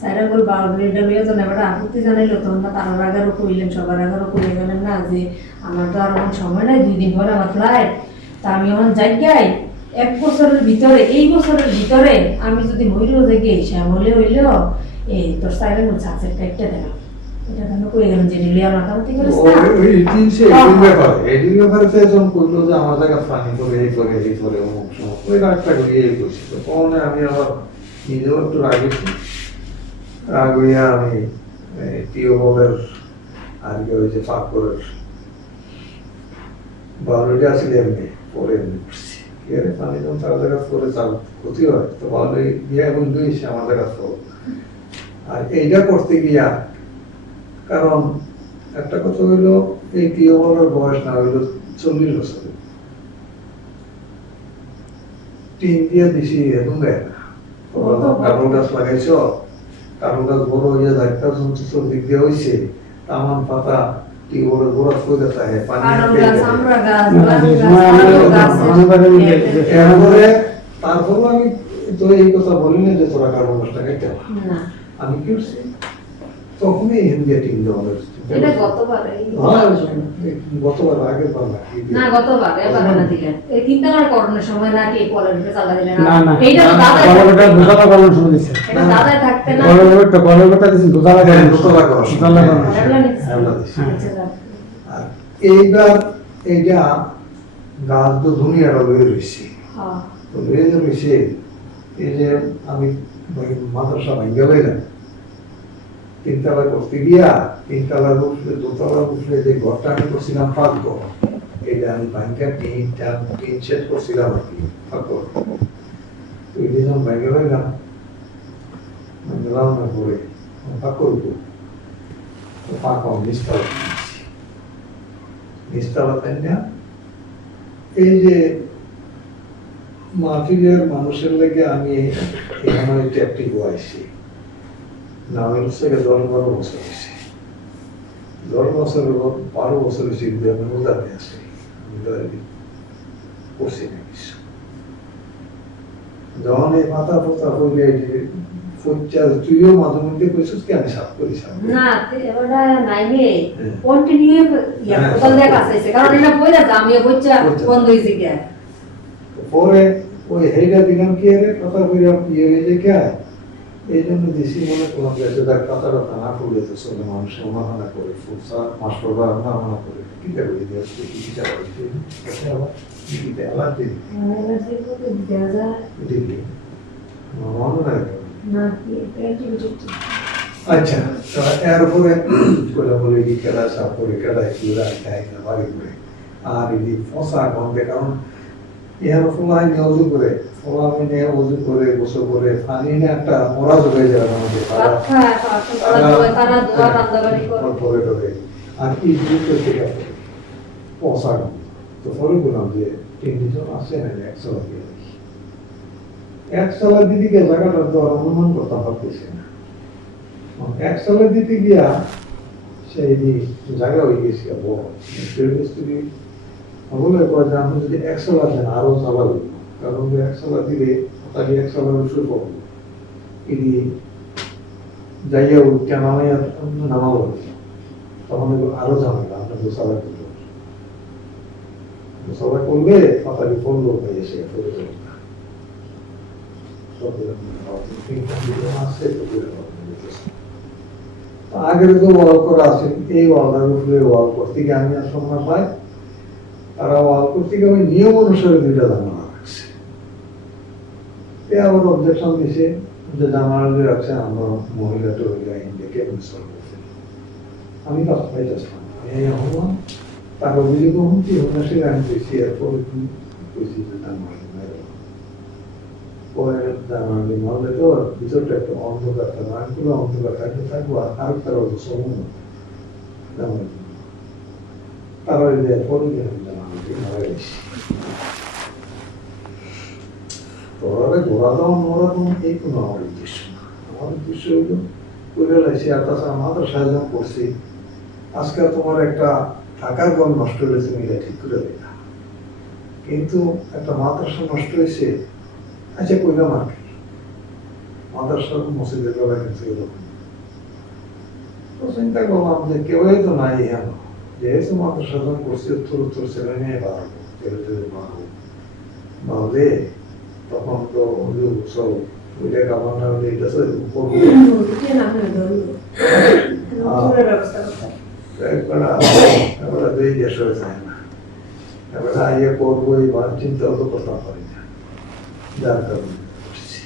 সাইরা বল বাউন্ডারিটা লইয়া তো নেবাটা আপত্তি জানাইলো, তখন না তার আগারও কইলেন সবার আগারও কইলে গেলেন না যে আমার তো আর এখন সময় নাই, 2 দিন পরে আমার ফ্লাইট, তা আমি এখন জায়গায় 1 বছরের ভিতরে এই বছরের ভিতরে আমি যদি মইলেও জায়গায় শ্যামলে হইলেও এই তোর সাইডের মধ্যে আছে একটা দেনা, এটা কেন কই গেলেন যে লিয়া মাতামতি করিস না। ওই জিনিসে এডিং ব্যাপারে তো একজন কইলো যে আমার জায়গা পানি করে এই করে অমুক সময় ওই রাগটা করি এই করছি, তো তখন আমি আবার নিজেও একটু রাগেছি, রাগ হইয়া আমি টিউবওয়েলের আর কি ওই যে ফাঁকরের বাউন্ডারি আসলে এমনি পরে এমনি করছি, কি আরে পানি যখন তার জায়গা করে চাল ক্ষতি হয় তো বাউন্ডারি গিয়া এখন দুইছে আমার জায়গা ফল, আর এইটা করতে গিয়া কারণ একটা কথা হইলো এই টিউবওয়েলের বয়স না হইলো 40 বছর, টিন দিয়ে দিছি এখন দেয় না, কারণ গাছ লাগাইছ, কারণ গাছ বড় হইয়া যাইতা দিক দিয়ে হয়েছে, তামান পাতা টিউবওয়েলের গোড়া ফুয়ে থাকে পানি এরপরে তারপরে আমি তো এই কথা বলি না যে তোরা কারণ গাছটা কেটে আমি কি করছি তখনই ইন্ডিয়া টিম দেওয়ার এটা গতবার গতবার আগের বার না গতবার এবার না দিলেন এই তিনটার করোনার সময় নাকি কলেজে চালা দিলেন না এইটা তো দাদা কলমটা দুতলা কলম শুরু দিছে, এটা দাদা থাকতে না কলমটা দিছেন দুতলা কলম, দুতলা কলম। দুতলা কলম। আর এইবার এইটা গাছ তো দুনিয়াটা লয়ে রয়েছে, হ্যাঁ তো লয়ে যে রয়েছে এই যে আমি মাদ্রাসা ভেঙে গেলাম 3 তলা করতে গিয়া 3 তলার উপরে 2 তলার উপরে যে ঘরটা আমি করছিলাম ফাঁকঘর, এটা আমি ভাঙ্গা টিন শেড করছিলাম আর কি ফাঁকঘর, তো এই যখন ভেঙে গেলাম না করে ফাঁক করবো তো ফাঁক নিচতলা তাই না, এই যে মাহফিলের মানুষের লেগে আমি এখানে ট্যাপটি বয়াইছি না হইল থেকে 10-12 বছর হয়েছে, 10 বছরের 12 বছর হয়েছে আমি উদাতে আছি, আমি করছি না কিছু, যখন এই মাথা পোতা হইলে তুইও মাঝে মধ্যে কইছিস কি আমি সাফ করি সাফ না এবারে নাইবে কন্টিনিউ ইয়া কোথাও দেখা আছে কারণ এটা কইরা আমি বচ্চা বন্ধ হইছে কি পরে ওই হেইডা দিলাম কি আরে কথা কইরা ইয়ে হয়ে যায় কে এই জন্য দেশি মনে কোনো প্লেসে তার কথাটা না করলে তো সব মানুষ অনুমানা করে ফুলসা মাস্টাররা অনুমানা করে কি করে দিয়ে আসছে কি চাই কি আবার দিই দেখি মনে নাই না কি এটা আচ্ছা তো এরপরে কোলা বলে কি খেলা সাপ করে খেলা কিরা খাই না বাড়ি করে আর এই ফসা গন্ধে কারণ এর ফলাই নিয়োজন করে ফলা নিয়ে ওজন করে গোসল করে পানি না একটা মরাজ হয়ে যায় আমাদের পরে করে আর এই জিনিসটা থেকে ফসা তো ফলে বললাম যে 3 জন আছে না 100 দিয়ে 100 দিদিকে জায়গাটা তো অনুমান করতে পারতেছে না এক সালে দিতে গিয়া সেই জায়গা হয়ে গেছে বড় মিস্ত্রি বলে কয় যে আপনি যদি 1 সাল দেন আরো চালাবো, কারণ 1 সাল দিলে তাকে 1 সালের ওষুধ পাবো এটি জায়গা উঠতে নামাবো, তখন আরো ঝামেলা আপনাকে চালা করতে হবে। সবাই করলে পাতাকে পড়লো এসে আগের যে ওয়াল করা আছে এই ওয়ালটার উপরে ওয়াল করতে গিয়ে আমি আর সময় পাই, তারা ওয়াল করতে গিয়ে ওই নিয়ম অনুসারে 2টা জানালা রাখছে। এ আবার অবজেকশন দিছে যে জানালা যে রাখছে আমরা মহিলাটা ওই লাইন দেখে ইনস্টল করছি। আমি রাস্তায় যাচ্ছিলাম, এই হলাম তার অভিযোগ হচ্ছে সে আমি পেয়েছি, এরপর পেয়েছি যে জানালা পরে জানালি মহলে তো ভিতরটা একটা অন্ধকার থাকবে, আমি পুরো অন্ধকার থাকতে থাকবো আর তারা সময় তারা পরে জানালি মারা গেছি। তোরা ঘোরা দাও মরা দাও এই কোনো আমার উদ্দেশ্য না। আমার উদ্দেশ্য হইল করে লাইছি, আর তাছাড়া আমাদের সাহায্য করছি। আজকে তোমার একটা থাকার ঘর নষ্ট হলে তুমি এটা ঠিক করে দেবে না, কিন্তু একটা মাদ্রাসা নষ্ট হয়েছে, আচ্ছা কইলাম আর কি মাদ্রাসা মসজিদের বেলা কিন্তু এরকম তো চিন্তা করলাম যে কেউই তো নাই হেন, যেহেতু মাদ্রাসা যখন করছি উত্তর ছেলে মেয়ে বাড়বো, ছেলে ছেলে বাড়বো বাড়লে তখন তো সব ওইটা কাবার না হলে এটা তো এবার দুই দেশ হয়ে যায় না, এবার আইয়ে করবো এই চিন্তা তো করতে পারি না, যার কারণে করছি।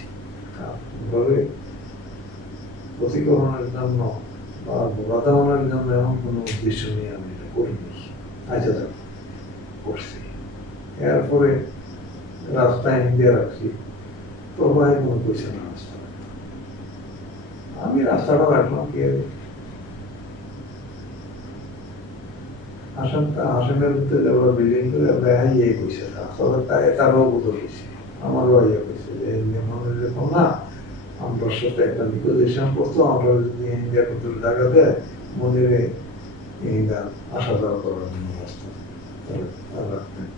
প্রতিকরণের জন্য বা বাতাবরণের জন্য এমন কোনো উদ্দেশ্য নিয়ে আমি এটা করিনি। আচ্ছা দেখো করছি, এরপরে রাস্তায় ইন্ডিয়া রাখছি, তো ভাই কোনো পয়সা না রাস্তা, আমি রাস্তাটা রাখলাম কি আসামের উত্তরে যাবার বিল্ডিং করে দেখাই এই পয়সা আসলে তারও বোধ হয়েছে, আমারও ইয়ে হয়েছে যে দেখো না আমরা সাথে একটা নিপোজিশন করতো, আমরা যদি ইন্ডিয়া কিন্তু জায়গাতে মন্দিরে আসা যাওয়া করার রাস্তা রাখতেন।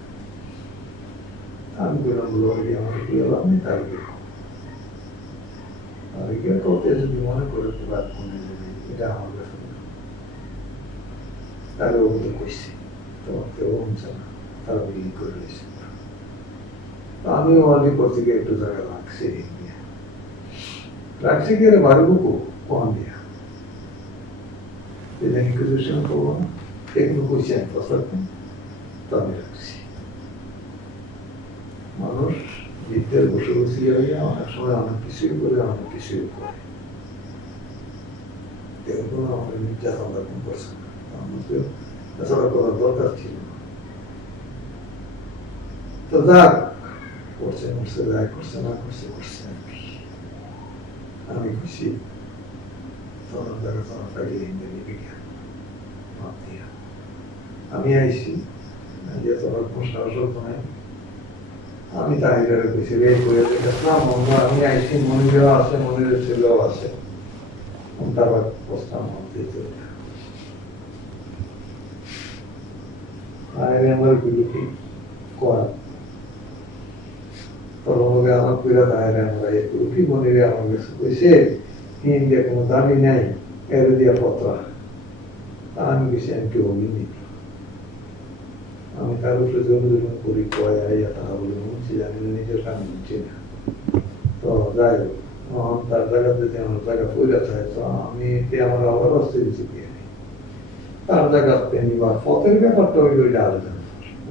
আমি বললাম আমার বললাম আমি তারিখে তারিখে তো যদি মনে করে এটা আমার কাছে তাহলে ওগুলো করছি, তোমার কেউ হচ্ছে না, তারা বিলি করে দিয়েছে। আমিও অলি করতে গিয়ে একটু জায়গা রাখছি রাখছি গিয়ে বাড়িবো কোন দিয়া ইনকুজিশন করবো না, এগুলো করছি আমি প্রস্তাবটা তো আমি রাখছি। মানুষ বিদ্যের বসে বসে গিয়ে অনেক সময় অনেক কিছুই করে অনেক কিছুই করে, এরকম আমাদের নির্যাতন রকম করছে না, আমাদের এছাড়া করার দরকার ছিল না। তো যাক করছে করছে যাই করছে না করছে করছে আর কি। আমি খুশি তোমার দ্বারা তোমার কাজে বিজ্ঞান আমি আইসি যে তোমার কোনো সাহস নাই, আমি তাহিরের খুশি রে করে দেখলাম আমি আইসি, মনিরেও আছে, মনিরের ছেলেও আছে, তার প্রস্তাব দিতে তাহিরে আমার বিলুকি করা তরমগে আমার কইরা তাহিরে আমরা এই বিলুকি মনিরে আমার কাছে কইছে হিন্দে কোনো দামি নাই এর দিয়া পত্রা, আমি কিছু আমি কেউ বলিনি, আমি তার উপরে জমি জমি করি কয় আইয়া তারা বলে বলছি জানি না, নিজের কাম বুঝছি না। তো যাই হোক তার জায়গা যদি আমার জায়গা পইরা থাকে তো আমি আমার আবার অস্তে কিছু দিয়ে নিই, তার জায়গা পেনি বা পথের ব্যাপারটা ওই ওইটা আলোচনা,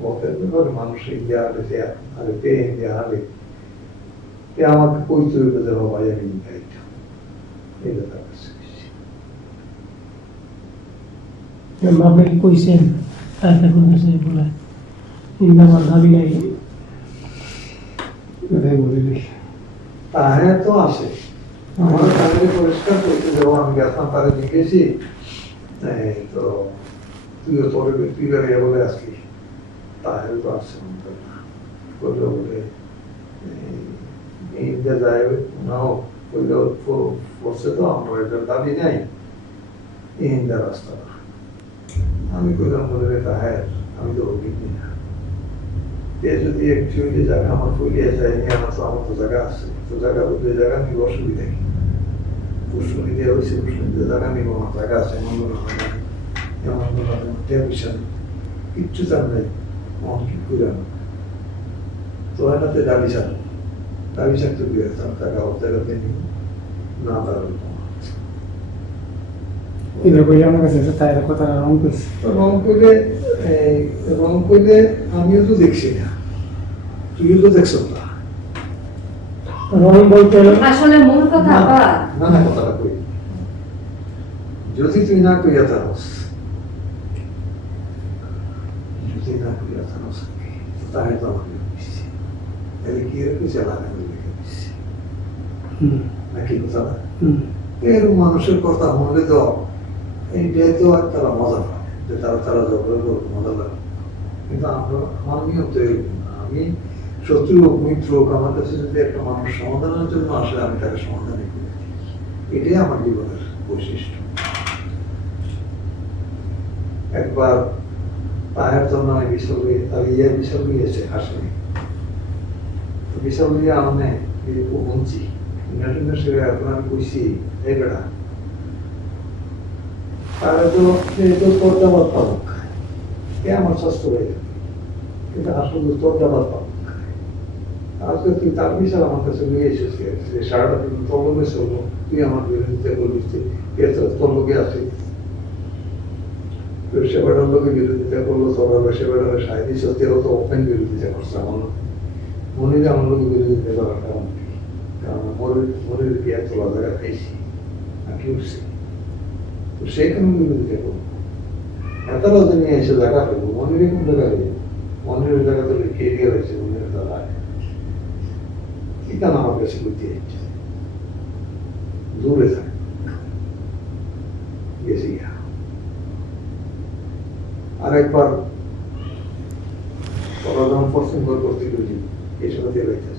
পথের ব্যাপারে মানুষের ইন্ডিয়া আলে আরে পে ইন্ডিয়া আলে আমাকে কইতে হইবে যে বাবা আমি গাইটা এটা তার কাছে আপনি কি কইছেন এখন কাছে বলে ইন্দামান দাবি নাই এটাই বলিনি, তাহে তো আছে আমার ফ্যামিলি পরিষ্কার করতে যাবো, আমি গেছিলাম তারা জিজ্ঞেসি তো তুইও তোর তুই বেরিয়ে বলে আসলি, তাহে তো আসছে বললো বলে ইন্ডিয়া যায় নাও পড়ছে তো আমরা এটার দাবি নাই ইন্দা রাস্তা আমি কইলাম বলে হ্যাঁ আমি তো অভিজ্ঞ না যদি একচুয়ালি জায়গা আমার ফুলিয়ে যায় আমার তো জায়গা আছে তো জায়গা বলতে জায়গা নিব অসুবিধা কি পুষ্করি দেওয়া হয়েছে পুষ্করিতে জায়গা নিব আমার জায়গা আছে এমন কোনো কিচ্ছু চান নাই মন কি করে তো এটাতে দাবি চাকতে দিয়ে টাকা জায়গাতে নিব না দাঁড়াবে আমার কাছে তাই কথা রং করছে রং করলে আমিও তো দেখছি না তুইও তো দেখছ না রং বলতে আসলে মূল কথা আব্বা না কথাটা কই যদি তুই না কইয়া থাকস তাহলে তো আমাকে দিচ্ছি তাহলে কি এরকম চালানো লিখে দিচ্ছি নাকি কথা এর মানুষের কথা মনে তো এইটাই তো আর তারা মজা পায় যে তারা ঝগড়া করবে মজা লাগে কিন্তু আমিও তো এরকম না আমি শত্রু হোক মিত্র হোক আমার কাছে যদি একটা মানুষ সমাধানের জন্য আসে আমি তাকে সমাধানই করে দিই এটাই আমার জীবনের বৈশিষ্ট্য একবার পায়ের জন্য আমি বিশাল নিয়েছে আসলে বিশাল নিয়ে আমি বলছি এখন আমি কইছি এই বেড়া তারা তো তর্দাবাদ পাবক এ আমার স্বাস্থ্য হয়ে যাবে কিন্তু আসলে তর্দাবাদ পাবক আজকে তুই তার বিশাল আমার কাছে নিয়ে এসেছে সারাটা দিন তলবে চলবো তুই আমার বিরোধিতা করবি তোর লোকে আছে সেবাটার লোকে বিরোধিতা করলো সবার সেবাটার সাহিত্য সত্যি তো ওপেন বিরোধিতা করছে আমার মনির আমার লোকে বিরোধিতা করার কারণ কি কারণ মনির কি এক তোলা জায়গা খাইছি নাকি উঠছি তো সেইখানে বিরোধিতা করবো এতটাও তো নিয়ে এসে জায়গা ফেলবো মনিরে কোন জায়গা হয়ে মনিরের জায়গা তো লিখে দিয়ে রয়েছে মনিরের দ্বারা এখানে আমার কাছে বুঝতে যাচ্ছে দূরে থাকে গেছি আরেকবার যখন পশ্চিম করতে গেছি এই সময় দিয়ে রয়েছে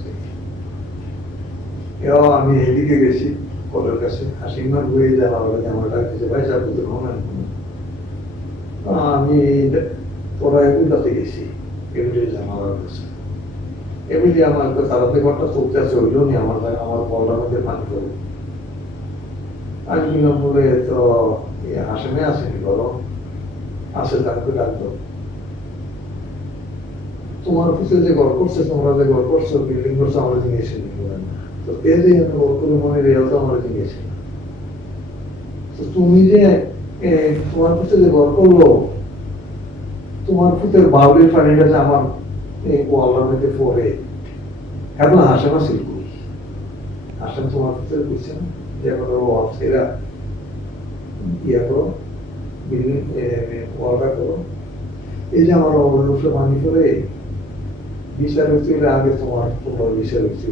আমি এদিকে গেছি কলের কাছে হাসিমার বইয়ে যাওয়া বলে আমার ডাকতেছে ভাই সাহেব বুঝতে হবেন আমি তোরা এগুলাতে গেছি এগুলি জানালার কাছে এগুলি আমার তারাতে ঘরটা চলতে আছে ওইগুলো নিয়ে আমার বলটার মধ্যে পানি করে আমি বললাম বলে তো হাসেমে আসেনি বলো আসে তাকে ডাকলো তোমার পিছনে যে ঘর করছে তোমরা যে ঘর করছো বিল্ডিং করছো আমরা জিনিয়েছি তো এই যে আমি ঘর করে মনে রেও তো আমরা জিনিয়েছি তো তুমি যে তোমার পিছনে যে ঘর করলো তোমার পুতের বাউলির পানিটা যে আমার এই ওয়ালার মধ্যে পড়ে এখন হাসেমা শিল্প হাসেম তোমার পিছনে বুঝছেন যে এখন এরা ইয়া করো বিল্ডিং ওয়ালটা করো এই যে আমার অবলুপে পানি করে বিচার হচ্ছে আগে তোমার বিচার হচ্ছে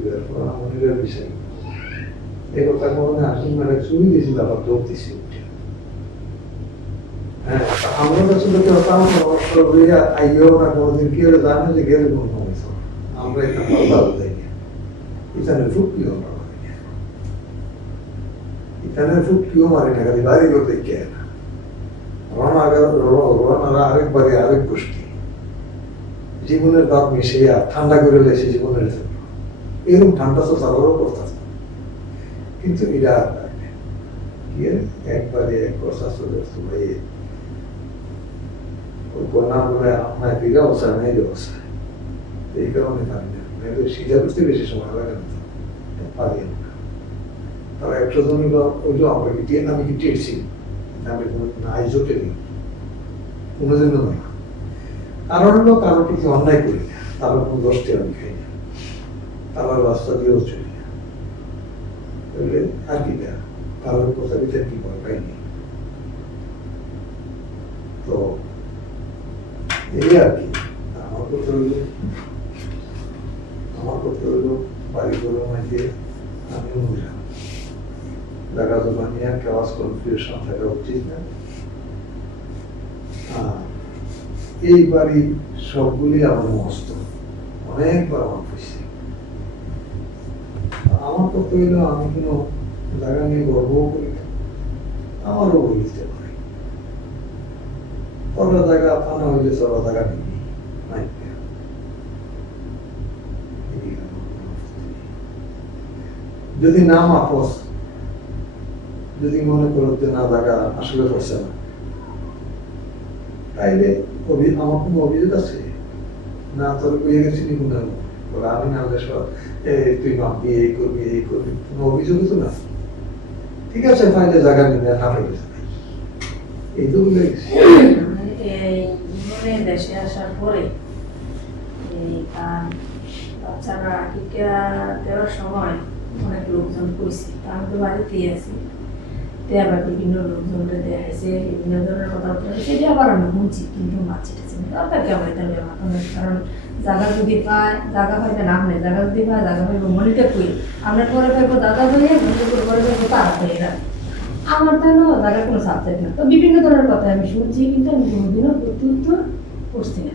মনিরের বিষয় এই কথা মনে আসেন মানে চুরি দিয়েছিল আবার যোগ দিছি হ্যাঁ আমরা কাছে তো কেউ আইও না কোনোদিন কেউ জানে যে গেলে কোনো সমস্যা আমরা এখানে ভালো যাই এখানে ঢুকিও আমরা এখানে ঢুকিও মারি না খালি বাড়ি করতে কে না রোনারা আরেকবারে আরেক গোষ্ঠী জীবনের দাঁত মিশিয়ে ঠান্ডা করে লেছে জীবনের জন্য এরকম ঠান্ডা তো তারাও করতে কিন্তু এরা একবারে এক কথা চলে আসতো ভাই ওই কন্যা বলে আপনার দিকে অবস্থায় নেই অবস্থা এই কারণে পারি না সিধা করতে বেশি সময় লাগে না পারি না তারা 100 জন ওই যে আমরা কি আমি কি টেরছি আমি নাই জোটে নেই কোনোদিনও নয় কারণ হলো কারোর প্রতি অন্যায় করি না তারা কোনো দোষটি আমি খাই না তারা রাস্তা দিয়েও চলি না তাহলে আর কি দেয় কারোর কথা বিচার কি ভয় পাইনি তো এই আর কি আমার করতে হইল বাড়ি করে মাঝে আমিও বুঝলাম দেখা জমা নিয়ে ক্লাস কনফিউশন থাকা উচিত না এই বাড়ি সবগুলি আমার মস্ত অনেকবার আমার খুশি আমার কথা হইলো আমি কোনো জায়গা নিয়ে গর্বও করি না, আমারও বলিতে পারি ওরা জায়গা ফানা হইলে ওরা জায়গা নিবি নাই। যদি না মাপস, যদি মনে করো যে না জায়গা আসলে পড়ছে না, তাইলে আমার কোনো অভিযোগ আছে না? তোর কইয়ে গেছি নি কোনো বলে আমি না হলে তুই মাপবি, এই করবি, এই করবি, কোনো অভিযোগ তো না। ঠিক আছে, ফাইলে জায়গা নিবে না পাইলে এই তো বলে গেছি। এই জীবনে দেশে আসার পরে এই তার বাচ্চারা টিকা দেওয়ার সময় অনেক লোকজন কইছে, আমি তো বাড়িতেই আছি, আবার বিভিন্ন লোকজনকে দেখাইছে, বিভিন্ন ধরনের কথাবার্তা, সেটা আবার আমি শুনছি, কিন্তু বাচ্চাটা চিনি দরকার কেমন এটা মাথা নেই। কারণ জায়গা যদি পায়, জায়গা পাইতে নাম নেই, জায়গা যদি পায় জায়গা পাইব মনিটা কই, আমরা পরে পাইবো দাদা বলে মনিটা করে পাইবো তারা হয়ে যাবে। আমার তাহলে জায়গার কোনো সাবজেক্ট না। তো বিভিন্ন ধরনের কথা আমি শুনছি, কিন্তু আমি কোনোদিনও প্রত্যুত্তর করছি না।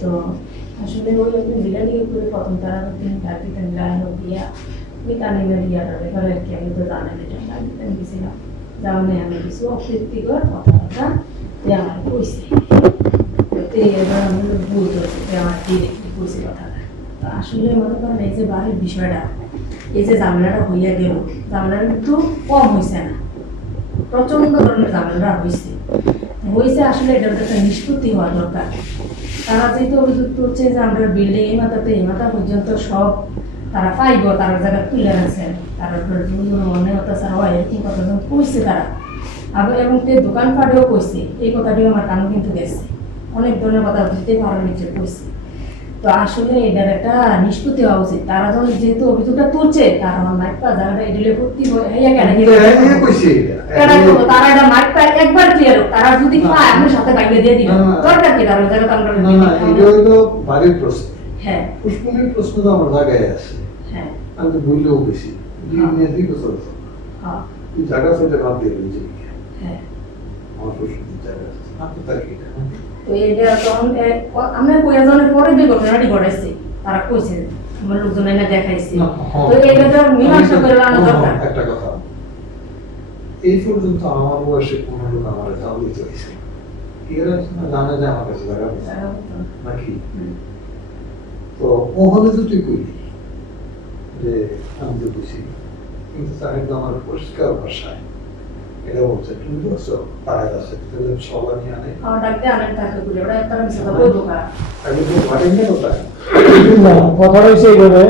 তো আসলে ওই আপনি জিলানি করে প্রথম তারা ডাকিতেন গায়ে দিয়া ওই কানিমের ইয়াটার ব্যাপারে আর কি, আমি তো জানেন এটা ডাকিতেন গেছিলাম, যেমন আমি কিছু অপ্রীতিকর কথাবার্তা আমার কইছে, এবার আমি ভুল করছি আমার ডিরেক্টলি কইছে কথাটা। তো আসলে মনে করেন এই যে বাড়ির বিষয়টা, এই যে ঝামেলাটা হইয়া গেল, ঝামেলাটা কিন্তু কম হয়েছে না, প্রচন্ড ধরনের ঝামেলা হয়েছে। আসলে এটার একটা নিষ্পত্তি হওয়া দরকার। তারা যেহেতু অভিযুক্ত হচ্ছে যে আমরা বিল্ডিং এই মাথাতে এই মাথা পর্যন্ত সব তারা পাইব, তারা জায়গা তুলে রাখছেন, তার উপরে মনে অত্যাচার হয় এরকম কথা যখন কইছে তারা, আবার এবং দোকানপাটেও কইছে, এই কথাটিও আমার কানে কিন্তু গেছে, অনেক ধরনের কথা দিতে পারার নিচে কইছে। তো আসলে এটার একটা নিষ্পত্তি হওয়া উচিত। তারা যখন যেহেতু অভিযোগটা তুলছে, তারা আমার মাইকটা জায়গাটা এডিলে ভর্তি হয়ে তারা এটা মাইকটা একবার ক্লিয়ার হোক, তারা যদি পায় আমার সাথে বাইরে দিয়ে দিবে, দরকার কি তারা জায়গাটা আমরা এটা হইলো বাড়ির প্রশ্ন। হ্যাঁ, পুষ্পনের প্রশ্ন তো আমার জায়গায় আছে। হ্যাঁ, আমি তো বললেও বেশি হ্যাঁ, জায়গা ফেটে ভাব দিয়ে হ্যাঁ, আমার প্রশ্নের জায়গা আছে, আপনি তার কি তো এটা তখন আমরা কয়েকজনের পরে যে ঘটনাটি ঘটাইছে তারা কইছে, আমার লোকজন এনে দেখাইছে, তো এটা তো মীমাংসা করে আনা দরকার। একটা কথা, এই পর্যন্ত আমার বয়সে কোনো লোক আমার চাউলিত হয়েছে, এরা জানে যে আমার কাছে জায়গা নাকি? তো ওখানে তো তুই করি যে আমি তো বুঝি, কিন্তু তার একদম আমার পরিষ্কার ভাষায় এটা বলছে তুমি বলছো পাড়ায় আছে, সবাই নিয়ে আনে আমার ডাকতে আনেন তাকে বলে ওরা একটা মিশে তো বলবো কারা আমি তো ঘটেন না কোথায় না কথা হইছে এইভাবে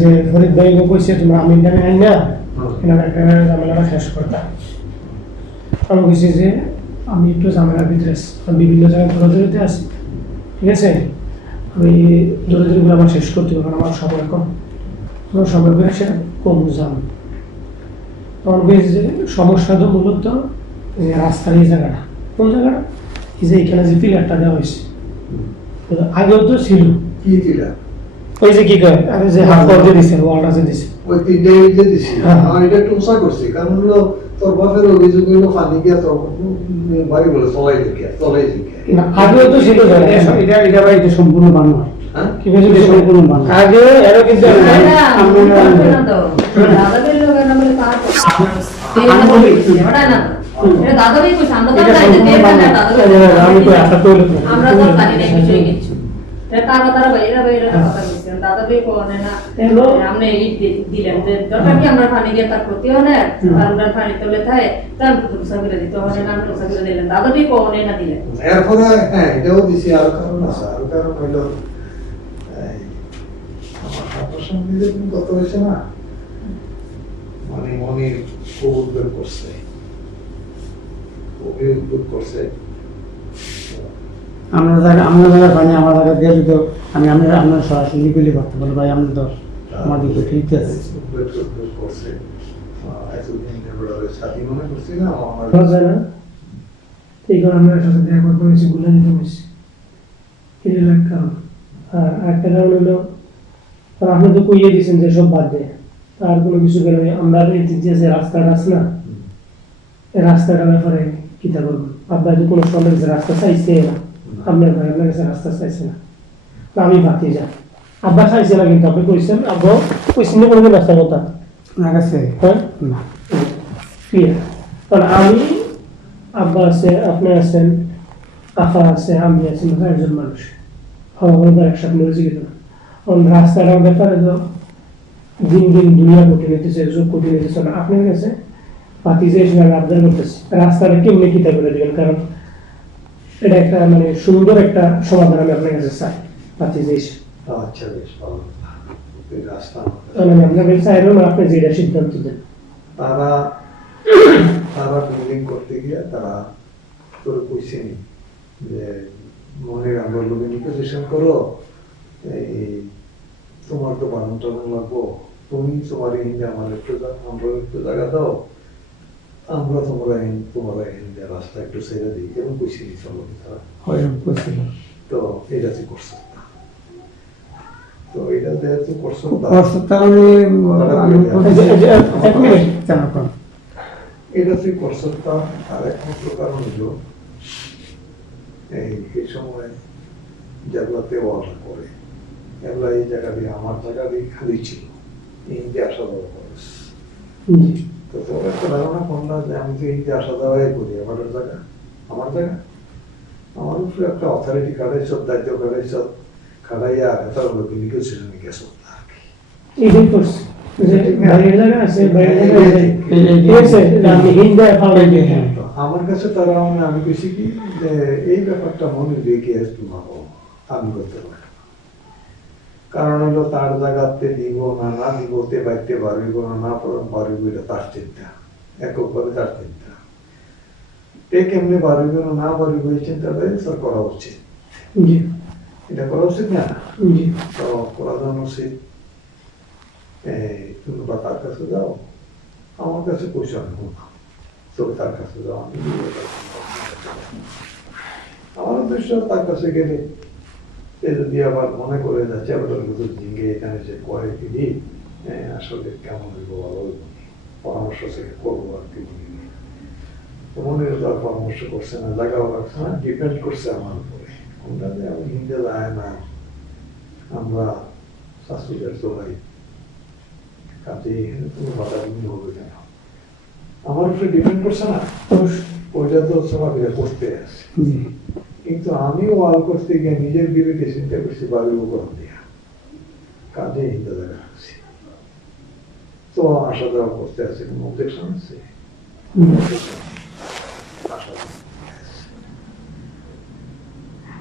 যে ফরিদ ভাই কইছে তোমরা আমি জানি নাই না, এনারা একটা ঝামেলাটা শেষ করতা। আমি কইছি যে আমি একটু ঝামেলার ভিতরে আছি, আমি বিভিন্ন জায়গায় দৌড়াদৌড়িতে আছি, ঠিক আছে, আমি দৌড়াদৌড়িগুলো আমার শেষ করতে হবে, কারণ আমার সময় কম, আমার সময় বেশি কম যান। তখন বেশ যে সমস্যা তো মূলত যে রাস্তার এই জায়গাটা, কোন জায়গাটা, এই যে এখানে যে পিলারটা দেওয়া হয়েছে, আগেও তো ছিল কি ছিল ওই যে কি কয় আরে যে হাফ করতে দিছে ওয়ালটা যে দিছে ওই তিনটে যে দিছি, আমি এটা টুসা করছি, কারণ হলো তোর বাপের অভিযোগ হইলো পানি গিয়া তোর বাড়ি বলে চলাই দিকে না, আগেও তো ছিল এটা এটা ভাই এটা সম্পূর্ণ বানানো কি বলে সম্পূর্ণ বানানো আগে এর কিন্তু দাদাদের লোক না বলে কার এটা দাদারই কইছে, আমরা তো চাইতে দেই না দাদাদের, আমি কই আশা তো আমরা তো জানি না বিষয় কিছু, তারা তারা বাইরে বাইরে কথা বলছেন, দাদারই কোনে না আমরা এই দিলেন যে দরকার কি আমরা পানি গিয়ে তার প্রতি হয় না, আমরা পানি তোলে থাকে তার প্রশংসা করে দিতে হয় না, আমরা প্রশংসা করে দিলেন, দাদারই কোনে না দিলেন। এরপরে হ্যাঁ এটাও দিছি, আর কারণ আছে, আর কারণ হইলো আমার আপনার সঙ্গে যে কত হয়েছে না, মানে মনে খুব উদ্বেগ করছে, খুবই উদ্বেগ করছে। আমরা জায়গা পানি আমার জায়গা দিয়ে দিত, আমি আপনার সরাসরি গুলি করতে পারবো ভাই, আমি তো আমাদের ঠিক আছে উদ্বেগ করছে, এতদিন সাথী মনে করছি না আমার যায় না, এই কারণে আমরা সাথে দেখা করতে হয়েছি, গুলা নিতে হয়েছি, এটা এক কারণ। আর একটা কারণ হলো আপনি তো কইয়ে দিয়েছেন যে সব বাদ দেয়, আর কোনো কিছু গেলে আমরা যে রাস্তাটা আছে না, এই রাস্তাটার ব্যাপারে কিতা করবো, আপনার যদি কোনো সময় রাস্তা চাইছে না, আপনার ভাই আপনার কাছে রাস্তা চাইছে না, আমি বাতি যাই আব্বা খাইছে না, কিন্তু আপনি কইছেন আব্বা কইছেন না কোনোদিন রাস্তার কথা, না গেছে হ্যাঁ না ক্লিয়ার। কারণ আমি, আব্বা আছে, আপনি আছেন, কাকা আছে, আমি আছি, আমরা একজন মানুষ হওয়া হলো একসাথে মরেছি কিন্তু না। কারণ রাস্তাটার ব্যাপারে তো দিন দিন দুনিয়া কঠিন হইতেছে, যুগ কঠিন হইতেছে না। আপনার কাছে পাতি যে হিসেবে আবদার করতেছি, রাস্তাটা কেমনি কিতা করে দেবেন, কারণ এটা একটা মানে সুন্দর একটা সমাধান আমি আপনার কাছে চাই। পাতি যে হিসেবে আচ্ছা বেশ ভালো কথা। এই রাস্তা আমি আপনার কাছে চাইলাম, আপনি যেটা সিদ্ধান্ত দেন। তারা তারা বিল্ডিং করতে গিয়ে তারা তোর কইছে নি যে মনের আমরা লোকে নিপোজিশন করো, এই তোমার তো বানান টানান লাগবো, তুমি তোমার হিন্দে আমার একটু আমরা একটু জায়গা দাও, আমরা তোমরা হিন্দে রাস্তা একটু ছেড়ে দিই, এরকম কইছি নি চলো তারা। হয় বুঝছিল তো এটা তুই করছো না, তো এটা যেহেতু করছো না, এক মিনিট, এটা তুই করছো তা আর একমাত্র কারণ হলো এই সময় যেগুলাতে ওয়ার্ডার করে এগুলা এই জায়গা দিয়ে আমার জায়গা দিয়ে খালি ছিল, হিন্দি আসা যাওয়া খরচ। তো তোর একটা ধারণা করলাম যে আমি তো হিন্দি আসা যাওয়াই করি, আমার জায়গা আমার উপরে একটা অথরিটি খাটাইছ, দায়িত্ব খাটাইছ, খাটাইয়া তার লোকে নিগোসিয়েশনে গেছো আর কি। এইটাই করছি যে বাইরের জায়গা আছে, বাইরের জায়গায় ঠিক আছে, আমি হিন্দা ফালাই দিই। তো আমার কাছে তারা আমি বেশি কি যে এই ব্যাপারটা মনে রেখে একটু ভাবো, আমি করতে পারি। কারণ হলো তার জায়গাতে দিব না দিব, তে বাইতে পারবিব না পারবিব, এটা তার চিন্তা, এককভাবে তার চিন্তা। তে কেমনে পারবিব না পারবিব এই চিন্তাটাই স্যার করা উচিত। জি এটা করা উচিত না, জি তো করা জানা উচিত। তুমি বা তার কাছে যাও, আমার কাছে কোশ্চেন তবে তার কাছে যাও, আমি আমার উদ্দেশ্য তার কাছে গেলে সে যদি আবার মনে করে যাচ্ছে আবার ঝিঙ্গে এখানে যে করে দিদি আসলে কেমন হইব ভালো হইব, পরামর্শ থেকে করবো আর কি। তো মনে তো আর পরামর্শ করছে না, জায়গাও রাখছে না, ডিপেন্ড করছে আমার উপরে। আমরা যে আমি হিন্দে যায় না, আমরা শাশুড়ের চলাই কাজে এখানে কোনো বাধা বিঘ্ন হবে কেন, আমার উপরে ডিপেন্ড করছে না। ওইটা তো সবাই করতে আছে, কিন্তু আমি ওয়াল করতে গিয়ে নিজের বিবেকে চিন্তা করছি বাড়ির উপর দিয়া কাজে হিন্দা জায়গা রাখছি। তো আসা যাওয়া করতে আছে, কোনো অবজেকশন আছে?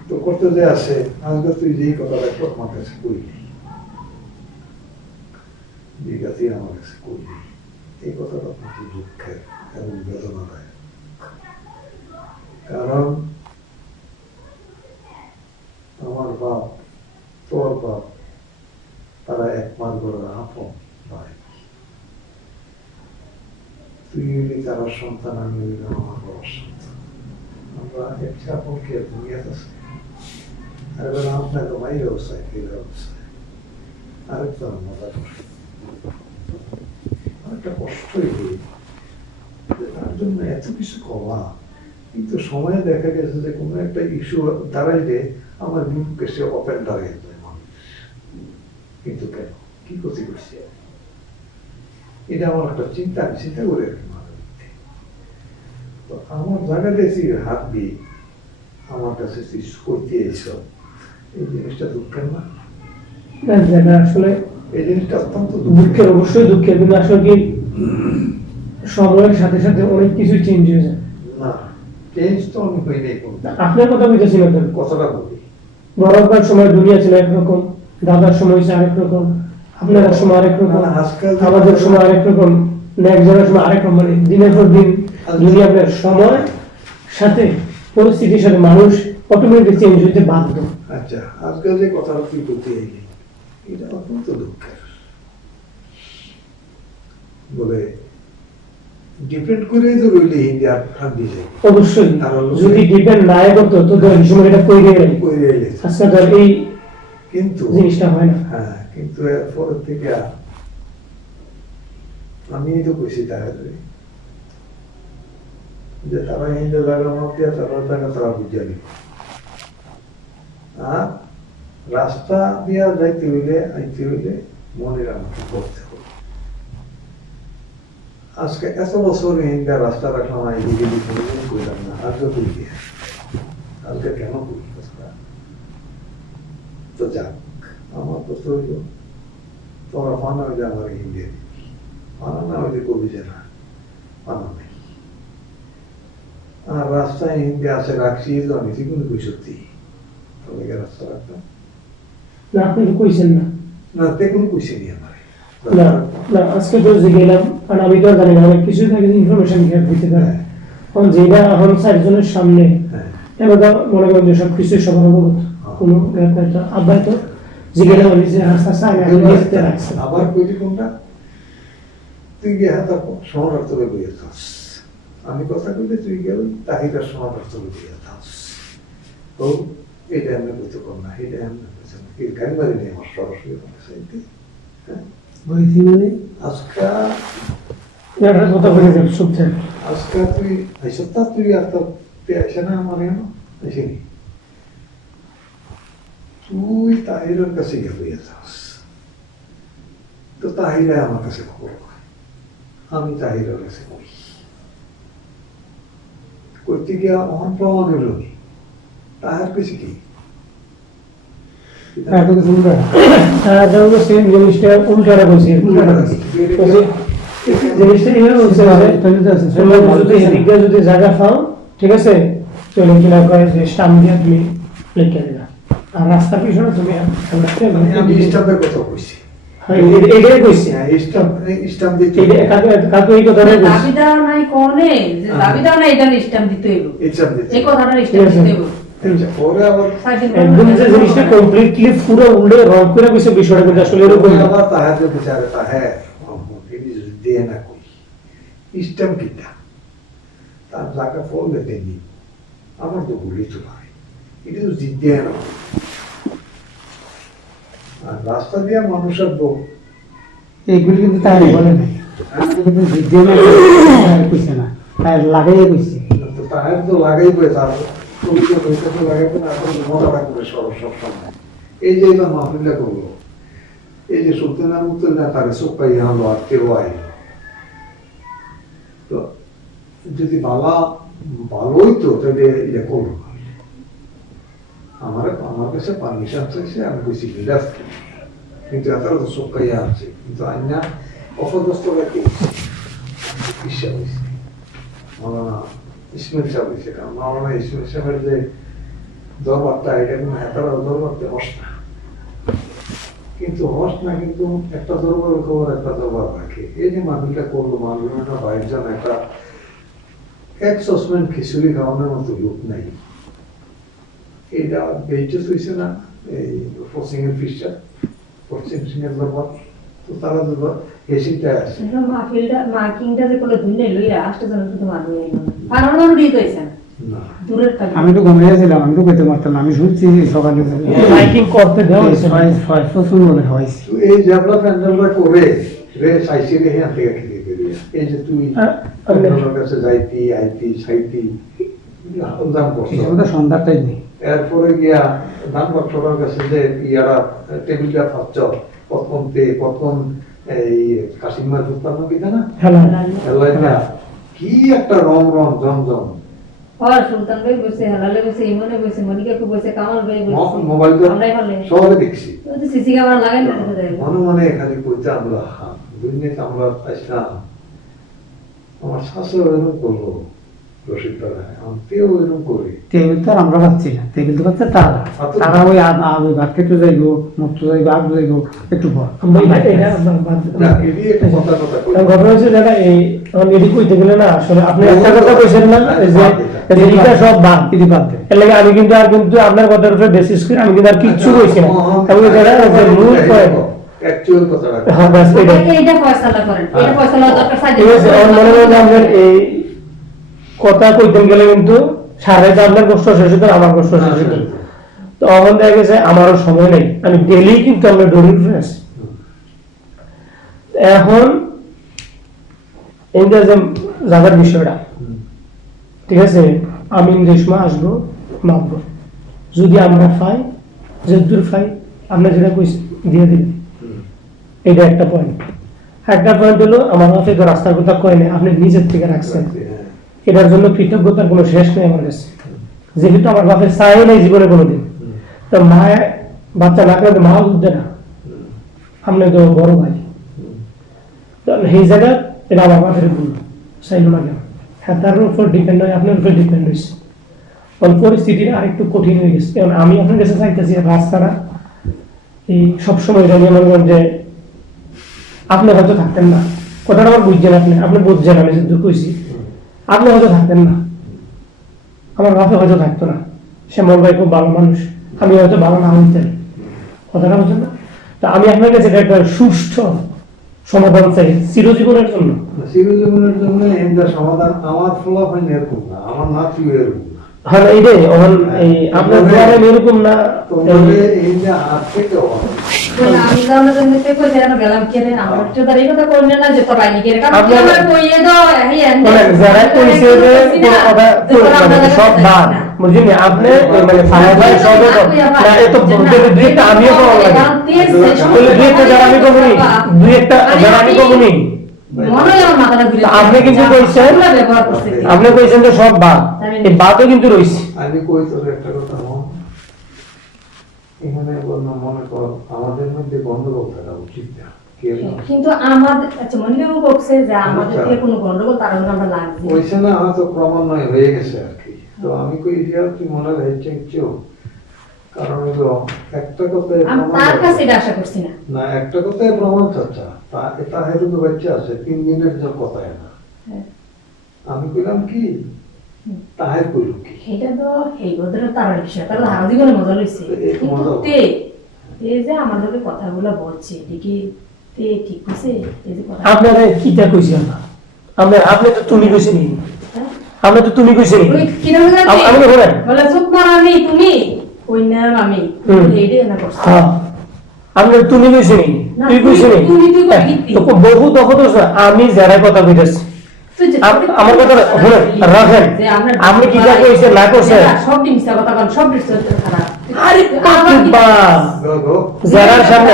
তো করতে যে আছে, আজকে তুই যেই কথাটা একটু আমার কাছে কইলি, যে গাছি আমার কাছে কইলি, এই কথাটা কিন্তু দুঃখের এবং বেদনাদায়ক। কারণ আমার বাপ, তোর বাপ, তারা একমাত্র আপন ভাই। তুই হইলি তারা সন্তান, আমি হইলাম আমার বাবার সন্তান। আমরা একটি আপন কে দুনিয়াতে আছে, আর এবার আপনার ভাই ব্যবসায় ফিরে ব্যবসায় আরেকটা মজা করে একটা কষ্টই হই, তার জন্য এত কিছু কমা, কিন্তু সময়ে দেখা গেছে যে কোনো একটা ইস্যু দাঁড়াইলে আমার বিপক্ষে সে ওপেন দাঁড়িয়ে যায় মানুষ। কিন্তু কেন, কি ক্ষতি করছি? এটা আমার একটা চিন্তা, আমি চিন্তা করে আর কি মাথা দিতে। তো আমার জায়গাতে হাত দিয়ে আমার কাছে করতে এইসব, এই জিনিসটা দুঃখের না? আসলে এই জিনিসটা অত্যন্ত দুঃখের, অবশ্যই দুঃখের, কিন্তু আসলে কি সময়ের সাথে সাথে অনেক কিছু চেঞ্জ হয়ে যায়। না, চেঞ্জ তো আমি হয়ে নেই কোনটা। আপনার কথা বুঝেছি না, কথাটা বলি, বড়বার সময় দুনিয়া ছিল একরকম, দাদার সময় ছিল আরেক রকম, আপনার সময় আরেক রকম, আমাদের সময় আরেক রকম, নেক্সট জনের সময় আরেক রকম। মানে দিনের পর দিন দুনিয়া আপনার সময় সাথে পরিস্থিতির সাথে মানুষ অটোমেটিক চেঞ্জ হইতে বাধ্য। আচ্ছা, আজকাল যে কথাটা তুই বলতে এলি, এটা অত্যন্ত দুঃখের। বলে ডিপেন্ড করে তো রইলে হিন্দি আর ঠান্ডি যায়। অবশ্যই যদি ডিপেন্ড না করতো তো ধর এই সময় এটা কইরে গেলে আজকে ধর এই কিন্তু জিনিসটা হয় না। হ্যাঁ, কিন্তু এরপর থেকে আমি তো কইছি তাহলে যে তারা হিন্দু জায়গার মধ্যে তারা জায়গা তারা বুঝিয়ে নিব, আর রাস্তা দিয়া যাইতে হইলে আইতে হইলে মনের আমাকে করতে হবে। আজকে এত বছর ইন্ডিয়া রাস্তা রাখলাম, এইদিকে দিকে করলাম না, আজকে করি দিয়ে আজকে কেন করি রাস্তা? তো যাক, আমার প্রশ্ন হইল তোমরা মানা হইলে আমার ইন্ডিয়া মানা না হইলে করবি যে না মানা নেই। আর রাস্তায় ইন্ডিয়া আছে রাখছি তো আমি কোনো কই সত্যি তবে রাস্তা রাখতাম না, আপনি তো কইছেন না। না, তে কোনো কইছে নি আমার না না, আজকে তো যে গেলাম, কারণ আমি তো আর জানি না, অনেক কিছু থাকে ইনফরমেশন গ্যাপ দিতে পারে। এখন যেটা এখন 4 জনের সামনে হ্যাঁ এবার মনে করেন যে সব কিছু সবার অবগত, কোনো গ্যাপ নাই। তো আব্বাই তো যে গেলাম আমি যে রাস্তা চাই না, আমি দেখতে রাখছি। আবার কইলি কোনটা তুই গিয়ে হাতা শহর তোলে বইয়ে থাস, আমি কথা কইলে তুই গেল তাহিদার শহর তোলে বইয়ে থাস। তো এটা এমনি করতে কর না, এটা এমনি করতে না, এই গাড়ি বাড়ি নেই আমার সরাসরি সাইডে। হ্যাঁ বলছি মানে আজকা একটা কথা বলে যাবে সব থেকে। আজকা তুই আইসত্তা তুই আর তোর আসে না আমার এমন আসেনি, তুই তাহিরের কাছে গিয়ে বইয়ে থাস। তো তাহিরা আমার কাছে খবর পায়, আমি তাহিরের কাছে কই করতে গিয়া অহন প্রমাণ হইল নি তাহার কিছু কি এত কিছু না তারা সেম জিনিসটা উল্টাটা বলছি, জিনিসটা এভাবে বলছে যদি এদিকে যদি জায়গা পাও, ঠিক আছে, চলে কিনা কয় যে স্টাম্প দিয়ে তুমি লিখে দিলা, আর রাস্তা পিছনে তুমি আমি স্টাম্পের কথা কইছি, এটাই কইছি। স্টাম্প দিতে কাকু এই কথাটাই কইছি। দাবি দেওয়া নাই কোনে, যে দাবি দেওয়া নাই এটা স্ট্যাম্প দিতে হইব, স্টাম্প দিতে এই কথাটা স্ট্যাম্প দিতে হইব। পরে আবার একদম যে জিনিসটা কমপ্লিটলি পুরো উল্টে রং করে কইছে বিষয়টা, কিন্তু আসলে এরকম না। আবার তাহাদের বিচারে তাহে দিয়ে না কই স্টাম্প কিটা তার জায়গা ফল দেয়নি, আমার তো ভুলি তো ভাই, এটা তো জিতে না। আর রাস্তা দিয়ে মানুষের দৌড় এইগুলি কিন্তু তাই বলে নাই, কিন্তু ভিডিও কইছে না, তাই লাগাই কইছে। তো তাহের তো লাগাইবে, তার পবিত্র পয়সা তো লাগাইবে না, এখন মজা রাখবে সব সময়। এই যে এবার মাহফিলটা করলো, এই যে সুলতানা মুক্তনা তারে চোখ পাইয়া হলো আর কেউ আইল, তো যদি ভালোই তো তাহলে এটা করলো। আমার কাছে পারমিশন চাইছে, আমি কইছি বিরাজ, কিন্তু এতারা তো চোখ পাইয়া আছে, কিন্তু আইনা অপদস্থ ব্যক্তি ইচ্ছা হয়েছে মৌলানা ইসমাইল সাহেব হয়েছে, কারণ মৌলানা ইসমাইল সাহেবের যে দরবারটা, এটা কিন্তু এতারা দরবারতে হস না, কিন্তু হস না, কিন্তু একটা দরবারের খবর একটা দরবার রাখে। এই যে মাহফিলটা করলো, মাহফিলটা বাইরজন একটা এক্সসমেন্ট খিচুড়ি খাওয়ানোর মতো লোক নাই। এটা বেইটেস হয়েছে না এই ফসিং এর ফিশার, পশ্চিম সিংহের দরবার, তো তারা দরবার হেসিটা আছে মাহফিলটা মার্কিংটা যে করলে দুই নেই লইরা আষ্ট জন শুধু মানুষ পারমাণবিক দিয়ে কইছেন না। দূরের কাজ। আমি তো ঘুমিয়েছিলাম, আমি তো কইতে পারতাম না, আমি শুনছি সকালে মাইকিং করতে দেওয়া হয়েছে। 600 মনে হয়েছে। তো এই জাবলা প্যান্ডেলটা করে রে সাইসি রে হ্যাঁ থেকে খেতে বেরিয়ে, এই যে তুই প্যান্ডেলের কাছে যাইতি আইতি সাইতি দাম করছো, এটা তো সন্ধ্যাটাই নেই। এরপরে গিয়া দাম ডক্টরের কাছে যে ইয়ারা টেবিলটা ফাচ্ছ প্রথম এই কাশিমার উৎপন্ন কিনা না হ্যাঁ হেলাইটা কি একটা রং জমজম। আর সুলতান ভাই বসে হালালে বসে ইমনে বসে মনিকাকে বসে কামাল ভাই বসে মোবাইল তো আমরাই ভালো সবাই দেখছি, তো সিসি ক্যামেরা লাগাই না দেখা যায়। মনে খালি করতে আমরা বুঝলে আমরা আসলাম, আমার শাশুড় এরকম করলো, রশিদ পাড়ায় আনতেও এরকম করে। টেবিল তো আর আমরা পাচ্ছি না, টেবিল তো পাচ্ছে তারা, তারা ওই ভাত খেতে যাইবো, মুক্ত যাইবো, আগ যাইবো একটু পর। ঘটনা হচ্ছে দাদা, এই এটি কইতে গেলে না, আসলে আপনি একটা কথা কইছেন না যে এইটা সব বাদ এটি বাদ দেয়। এর লাগে আমি কিন্তু আর কিন্তু আপনার কথার উপরে বেসিস করে আমি কিন্তু আর কিচ্ছু কইছি না। আমি যারা যে মূল পয়েন্ট অ্যাকচুয়াল কথাটা হ্যাঁ বাস এটা এটা ফয়সালা করেন, এটা ফয়সালা দরকার সাইড ঠিক আছে। আমার মনে হয় যে আপনার এই কথা কইতে গেলে কিন্তু সারা রাত আপনার কষ্ট শেষ হতো, আমার কষ্ট শেষ হতো। তো এখন দেখা গেছে আমারও সময় নেই, আমি ডেলি কিন্তু আমরা দৌড়ি ফ্রেশ। এখন এইটা যে জায়গার বিষয়টা, ঠিক আছে, আমি যে সময় আসবো মাপবো, যদি আমরা পাই যদ্দূর ফাই আপনি যেটা কইছেন দিয়ে দিবেন, এটা একটা পয়েন্ট। একটা পয়েন্ট হলো আমার বাপে তো রাস্তার কথা কয় না, আপনি নিজের থেকে রাখছেন, এটার জন্য কৃতজ্ঞতার কোনো শেষ নেই আমার কাছে। যেহেতু আমার বাপের চাই নাই জীবনে কোনোদিন, তো মা বাচ্চা না করে মা বুঝতে না, আপনি তো বড় ভাই, তো সেই জায়গা এটা আমার বাপের ভুল চাইল না কেন, হ্যাঁ তার উপর ডিপেন্ড হয়, আপনার উপর ডিপেন্ড হয়েছে। কারণ পরিস্থিতিটা আরেকটু কঠিন হয়ে গেছে। কারণ আমি আপনার কাছে চাইতেছি রাস্তাটা এই সবসময় এটা নিয়ে মনে করেন যে আপনি হয়তো থাকতেন না, কথাটা আমার বুঝছেন, আপনি বুঝছেন আমি যে দুঃখ হয়েছি, আপনি হয়তো থাকতেন না, আমার বাপে হয়তো থাকতো না, শ্যামল ভাই খুব ভালো মানুষ, আমি হয়তো ভালো না হইতেন, কথাটা বুঝছেন না? তা আমি আপনার কাছে একটা সুষ্ঠু সমাধান চাই চিরজীবনের জন্য। চিরজীবনের জন্য এটা সমাধান আমার ফলাফল এরকম না, আমার নাতিও এরকম না। হ্যাঁ এইটাই এখন এই আপনার ধরেন এরকম না, তবে এই যে আছে কেউ আমি তো আমরা জন্য কই যেন গেলাম কি রে আমার তো দাঁড়িয়ে কথা কইনা না যে তো বাইনি করে কারণ আপনি আমার কইয়ে দাও এই যারা কইছে যে কোনো কথা সব বাদ বুঝিনি আপনি মানে ফায়ার ভাই সব না এত বলতে দুই একটা আমিও বলা লাগে বলে দুই একটা যারা আমি কমনি, দুই একটা যারা আমি কমনি মনে হয় আমার মাথাটা ঘুরে আপনি কিন্তু কইছেন, ব্যবহার করতে আপনি কইছেন যে সব বাদ, এই বাদও কিন্তু রইছে। আমি কই তোর একটা কথা এখানে বললাম, মনে কর আমাদের মধ্যে গন্ডগোল থাকা উচিত না, কিন্তু আমাদের আচ্ছা মনে করছে যে আমাদের থেকে কোনো গন্ডগোল তার জন্য আমরা লাগছে ওইসে না হয়তো ক্রমান্বয়ে হয়ে গেছে আর কি। তো আমি কই ইতিহাস তুই মনে রাখছে ইচ্ছেও, কারণ হলো একটা কথায় আমি তার কাছে এটা আশা করছি না, না একটা কথায় প্রমাণ চর্চা তা এটা হেতু তো বাচ্চা আছে 3 দিনের যে কথায় না, আমি কইলাম কি তাহের কইল কি এটা তো এই বদলে তার বিষয় তার সারা জীবনে মজা লইছে, কিন্তু তে এই যে আমাদেরকে কথাগুলো বলছে ঠিকই তে ঠিক কইছে এই যে কথা আপনারা কিটা কইছেন না, আপনি তো তুমি কইছেন, আপনি তো তুমি কইছেন ওই কিরকম জানি আমি তো বলেন বলে চুপ মারা নেই তুমি কই না আমি এইডে না করছ হ্যাঁ আপনি তুমি কইছেন তুই কইছেন তো বহু তখন তো আমি যারা কথা কইতাছি আমার কথা শুনেন রাখেন, আপনি কিটা কইছেন না কইছেন সব মিথ্যা কথা বল, সব বিশ্বস্ত খারাপ আরে বাবা যারা সামনে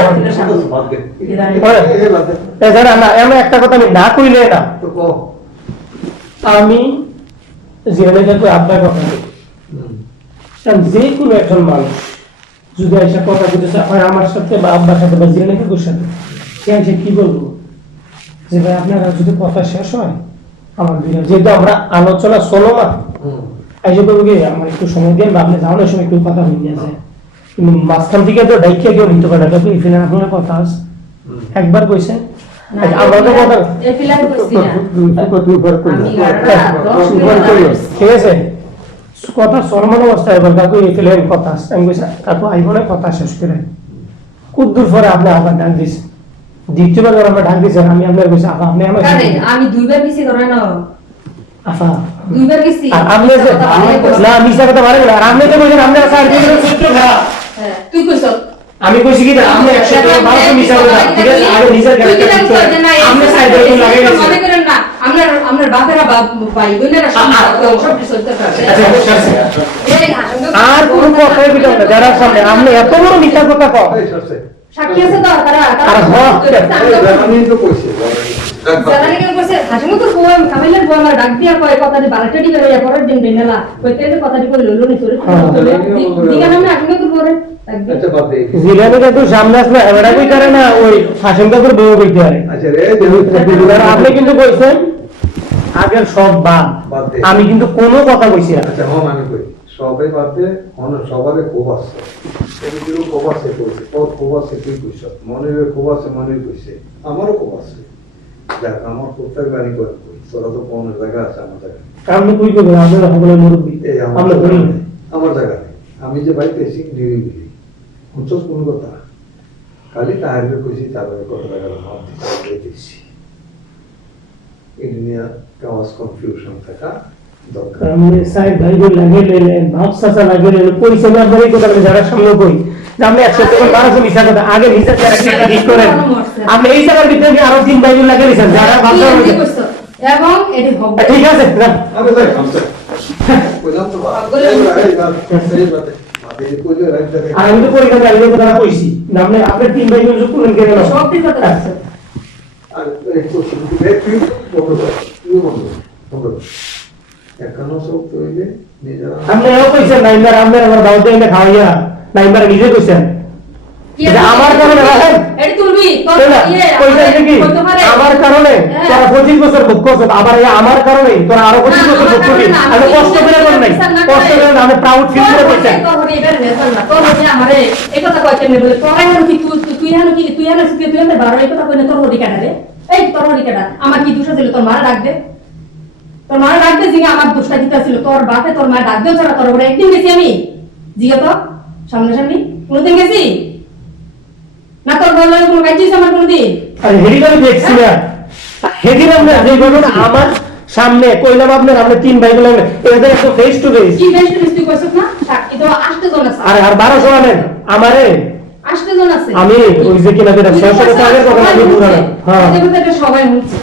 যারা না আমি একটা কথা আমি না কইলে না, তো কো আমি জেনে যাবো আপনার কথা, যে কোনো একজন মানুষ যদি এসে কথা বলতে হয় আমার সাথে বা আব্বার সাথে বা জেনে কাকুর সাথে, সে এসে কি বলবো যে ভাই আপনারা যদি কথা শেষ হয় আমার বিনা, যেহেতু আমরা আলোচনা শোনো না এসে বলবো কি আমার একটু সময় দেন বা আপনি যাওয়ানোর সময় একটু কথা হয়ে যায়, কিন্তু মাঝখান থেকে তো ডাইকিয়া কেউ নিতে পারে না, এখানে আপনার কথা আছে একবার কইছে আমরা তো কথা এই ফিলার কইছি না ঠিক আছে কথা সরমান অবস্থায় এবার কাকু এফিলেন কথা আমি কইছি কাকু আইবনে কথা শেষ করে কুদ্দুর পরে আপনি আবার ডাক দিয়েছেন, দ্বিতীয়বার যখন আমরা ডাক দিয়েছেন আমি আপনার কইছি আপা আপনি আমার আমি দুইবার গেছি ধরে না আফা দুইবার গেছি আর আপনি যে না মিছা কথা মারেন না, আর আপনি তো কইছেন আপনার স্যার দিনের সূত্র খারাপ, তুই কইছ আমি কইছি কি আপনি 100 টাকা ভালো মিছা কথা, ঠিক আছে আগে নিজের গাড়িটা আপনি সাইড করে লাগাই দিয়েছেন মনে করেন না আমরা বাপেরা ভাই বোনেরা সব বিশ্বস্ত থাকে আর কোন কথাই বিটাও না যারা সামনে আপনি এত বড় মিথ্যা কথা কও সাক্ষী আছে তো তারা আর আমি তো কইছি যারা নাকি কইছে হাসিমুখ বউ কামিলের বউ আমার ডাক দিয়া কয় কথাটি বালাটাডি করে পরের দিন বেনালা কইতে যে কথাটি কই লইলো নি তোরে দিগা নামে হাসিমুখ পরে আচ্ছা বাদ দে জিলানি কাকু সামনে আসলে এবারে কই করে না ওই হাসিম কাকুর বউ কইতে পারে। আচ্ছা রে আপনি কিন্তু কইছেন আগের সব বাদ, আমি কিন্তু কোনো কথা কইছি না। আচ্ছা হ্যাঁ আমি কই সবাই বাদ দে, সবারে খুব আছে এই দিরু খুব আছে কইছে তোর খুব আছে তুই কইছ মনের খুব আছে মনের কইছে আমারও খুব আছে, দেখ আমার প্রত্যেক গাড়ি করে কই তোরা তো কোন জায়গা আছে আমার জায়গা আপনি কই কই আপনারা সকলে মুরব্বি এই আমরা ধরি আমার জায়গা নেই, আমি যে বাইতে এসি নিরিবিলি বুঝছস কোন কথা খালি তাহারে কইছি তারপরে কত টাকা মাপ দিতেছি ইন্ডিয়া কাওয়াস কনফিউশন থাকা দরকার। আমি সাইড ভাই বল লাগে লেলেন ভাব সাসা লাগে লেলেন পয়সা না ধরে কথা আমি যারা সামনে কই যে আপনি 100 টাকা 1200 মিছা কথা আগে নিজে ক্যারেক্টারটা ঠিক করেন, আপনি এই জায়গার ভিতরে আরো 3 ভাই লাগে লিছেন যারা ভাবতে এবং এটি হবে ঠিক আছে আরে ভাই কইলাম তো বাদ এই বাতে এই কইলে রাইট দেখে আর আমি তো পরীক্ষা চালিয়ে কথা কইছি না আপনি আপনার 3 ভাই যোগ করলেন কেন সব ঠিক কথা আছে আর এই তো শুধু তুই বন্ধ কর তুই বন্ধ কর একানো সব তৈলে নিজেরা আপনি এও কইছেন নাইমার আমাদের আমার দাওতে এনে খাওয়াইয়া নাইমার নিজে কইছেন এটা আমার কারণে রাখেন এটি তুলবি তোর ইয়ে কইছেন কি আমার কারণে তোরা 25 বছর ভোগ করছ আবার আমার কারণে তোরা আরো 25 বছর ভোগ করবি আমি কষ্ট করে কর নাই কষ্ট করে আমি প্রাউড ফিল করে কইছেন তোর হরি এবার নেছল না তোর হরি আমারে এই কথা কইতে নেবে তোর হরি কি তুই হানো কি তুই হানো তুই তুই বারো এই কথা কইলে তোর হরি কাটা রে এই তোর হরি কাটা আমার কি দোষ ছিল তোর মারা ডাকবে তোর মারা ডাকবে জিগা আমার দোষটা দিতা ছিল তোর বাপে তোর মা ডাকবেও ছাড়া তোর উপরে একদিন গেছি আমি জিগা তো সামনে সামনে কোনদিন গেছি না তোর বললো কোনো কাজিস আমার কোনদিন আর হেডি আমি দেখছি না হেডি আমরা যে ঘটনা আমার সামনে কইলাম আপনার আপনি 3 ভাই বলেন এটা একদম ফেস টু ফেস কি বেশ তুই কইছস না সাক্ষী তো আসতে জন আছে আর 1200 আনেন আমারে আসতে জন আছে আমি ওই যে কিনা যেটা শেষ হতে আগের কথা আমি বুঝালাম হ্যাঁ এটা সবাই হচ্ছে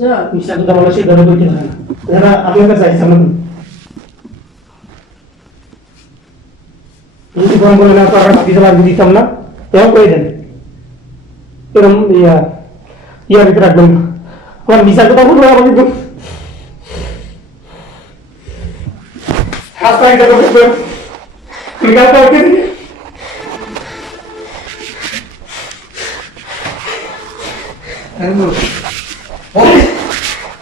যা মিশা কথা বলা সেই ধরে কইতে হয় না যারা আপনার কাছে আইছে আমরা যদি ফোন করে না তো আমরা বাকি সব আগে দিতাম না এও কই দেন এরকম ইয়ার ভিতরে রাখবেন না আমার মিশা কথা বলবো আমাকে তো হাত পায়ে কথা বলবেন ক্লিয়ার তো ওকে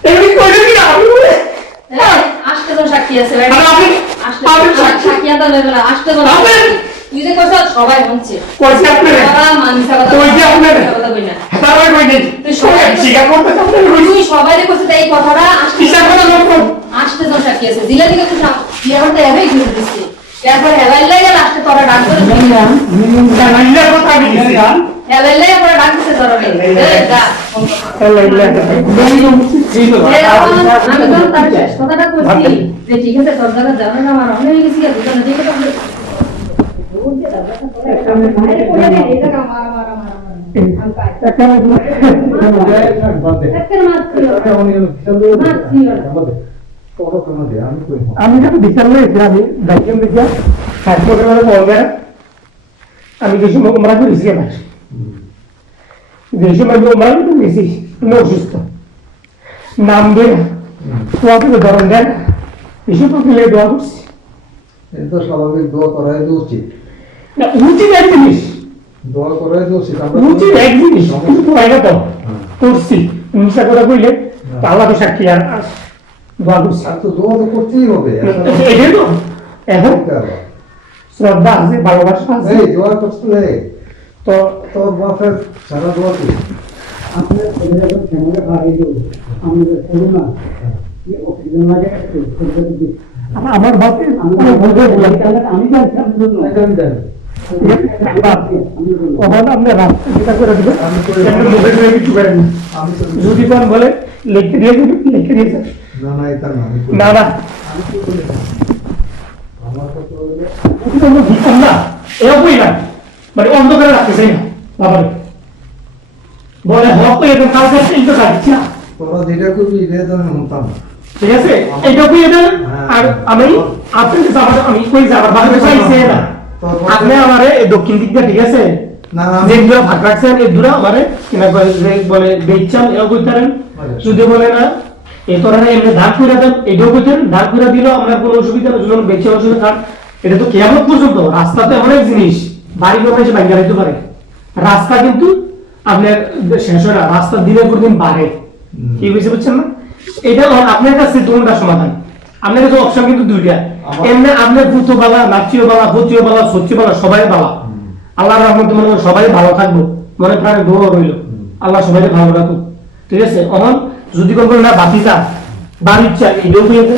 এমনি কইলেন কি আপনি বলে আসতে জন সাক্ষী আছে আর আপনি আসতে সাক্ষী আদা নেবে না আসতে জন তুই যে কইছস সবাই হচ্ছে কইছে আপনি ওরা মানসা কথা কইছে আপনি কথা কই না তারপরে কই নেই তুই সবাই স্বীকার করতে আপনি তুই সবাইরে কইছিস এই কথাটা আসতে স্বীকার করে লোক আসতে জন সাক্ষী আছে দিলা দিকে তুই বিয়া করতে এবেই ঘুরে দিছিস এরপর হেলাই লাগে লাস্টে তোরা ডাক করে লাইলা কথা আমি দিছি হেলাই লাগে পরে ডাক দিছে তোরা এই যা লাইলা জি তো আমি তো তার শেষ কথাটা কইছি যে ঠিক আছে তোর দাদা জানে না আমার অনেক গেছি আর দুজনে দিকে তো আমি যখন বিচার হয়েছি আমি দায়িত্ব দিচ্ছি হাসপাতালে মানে বলবে আমি কিছু উমরা করেছি এবার যে সময় উমরা করতে গেছি তুমি অসুস্থ নাম দেন তোমাকে তো ধরন দেন এসব মিলে দোয়া করছি এটা স্বাভাবিক দোয়া করাই তো উচিত না উচিত এক জিনিস দোয়া করাই তো উচিত আমরা উচিত এক জিনিস কিন্তু তো হয় না তো করছি মিশা কথা কইলে তো আল্লাহ তো সাক্ষী আর দোয়া করছি আর তো দোয়া তো করতেই হবে এটাই তো এখন শ্রদ্ধা আছে ভালোবাসা আছে এই দোয়া করতে তো তোর বাপের সারা দোয়া করি আপনার ছেলেরা যখন ফ্যামিলি ভাগে দেবো আমাদের করুণা অক্সিজেন লাগে আমার বাপে আমি জানছি আমি জানি কখন আপনি রাস্তা যেটা করে দেবেন কিছু করেন আমি তো যদি কোন বলে লিখে দিয়ে দেবেন লিখে দিয়েছে না না এটা না আমি করি। না না আমি কি করি না। আমার কথা হলো কোনো ভিতর না এও কই না মানে অন্ধকারে রাখতে চাই না বাবার বলে হক করে এরকম কাউকে চিন্তা কাটছি না তোরা যেটা করবি এটা তো আমি শুনতাম না। ঠিক আছে এইটা কই এটা আর আমি আপনাকে যাবার আমি কই যাবার বাবা চাইছে না আপনি আমারে এই দক্ষিণ দিকটা ঠিক আছে না না যে দূরে ভাগ রাখছেন এই দূরে আমারে কিনা বলে বেচান এও কইতারেন যদি বলে না এই তোরা এমনি ধার কইরা দেন এটাও কইতেন ধার কইরা দিল আমরা কোনো অসুবিধা না যখন বেচে অসুবিধা থাক এটা তো কিয়ামত পর্যন্ত রাস্তাতে অনেক জিনিস বাড়ি লোক এসে বাইরে রাখতে পারে রাস্তা কিন্তু আপনার শেষ হয় না রাস্তা দিনের পর দিন বাড়ে কি বুঝতে পারছেন না এটা আপনার কাছে দুটা সমাধান আপনার কাছে অপশন কিন্তু দুইটা এমনি আপনার পুত্র বালা নাচিও বালা পুত্রিও বালা সত্যি বালা সবাই বালা আল্লাহর রহমতে মনে হয় সবাই ভালো থাকবো মনে প্রাণে দোয়া রইল আল্লাহ সবাই ভালো রাখুক ঠিক আছে এখন যদি কোন না বাতিটা বাড়ির চাই এটাও পেয়েছে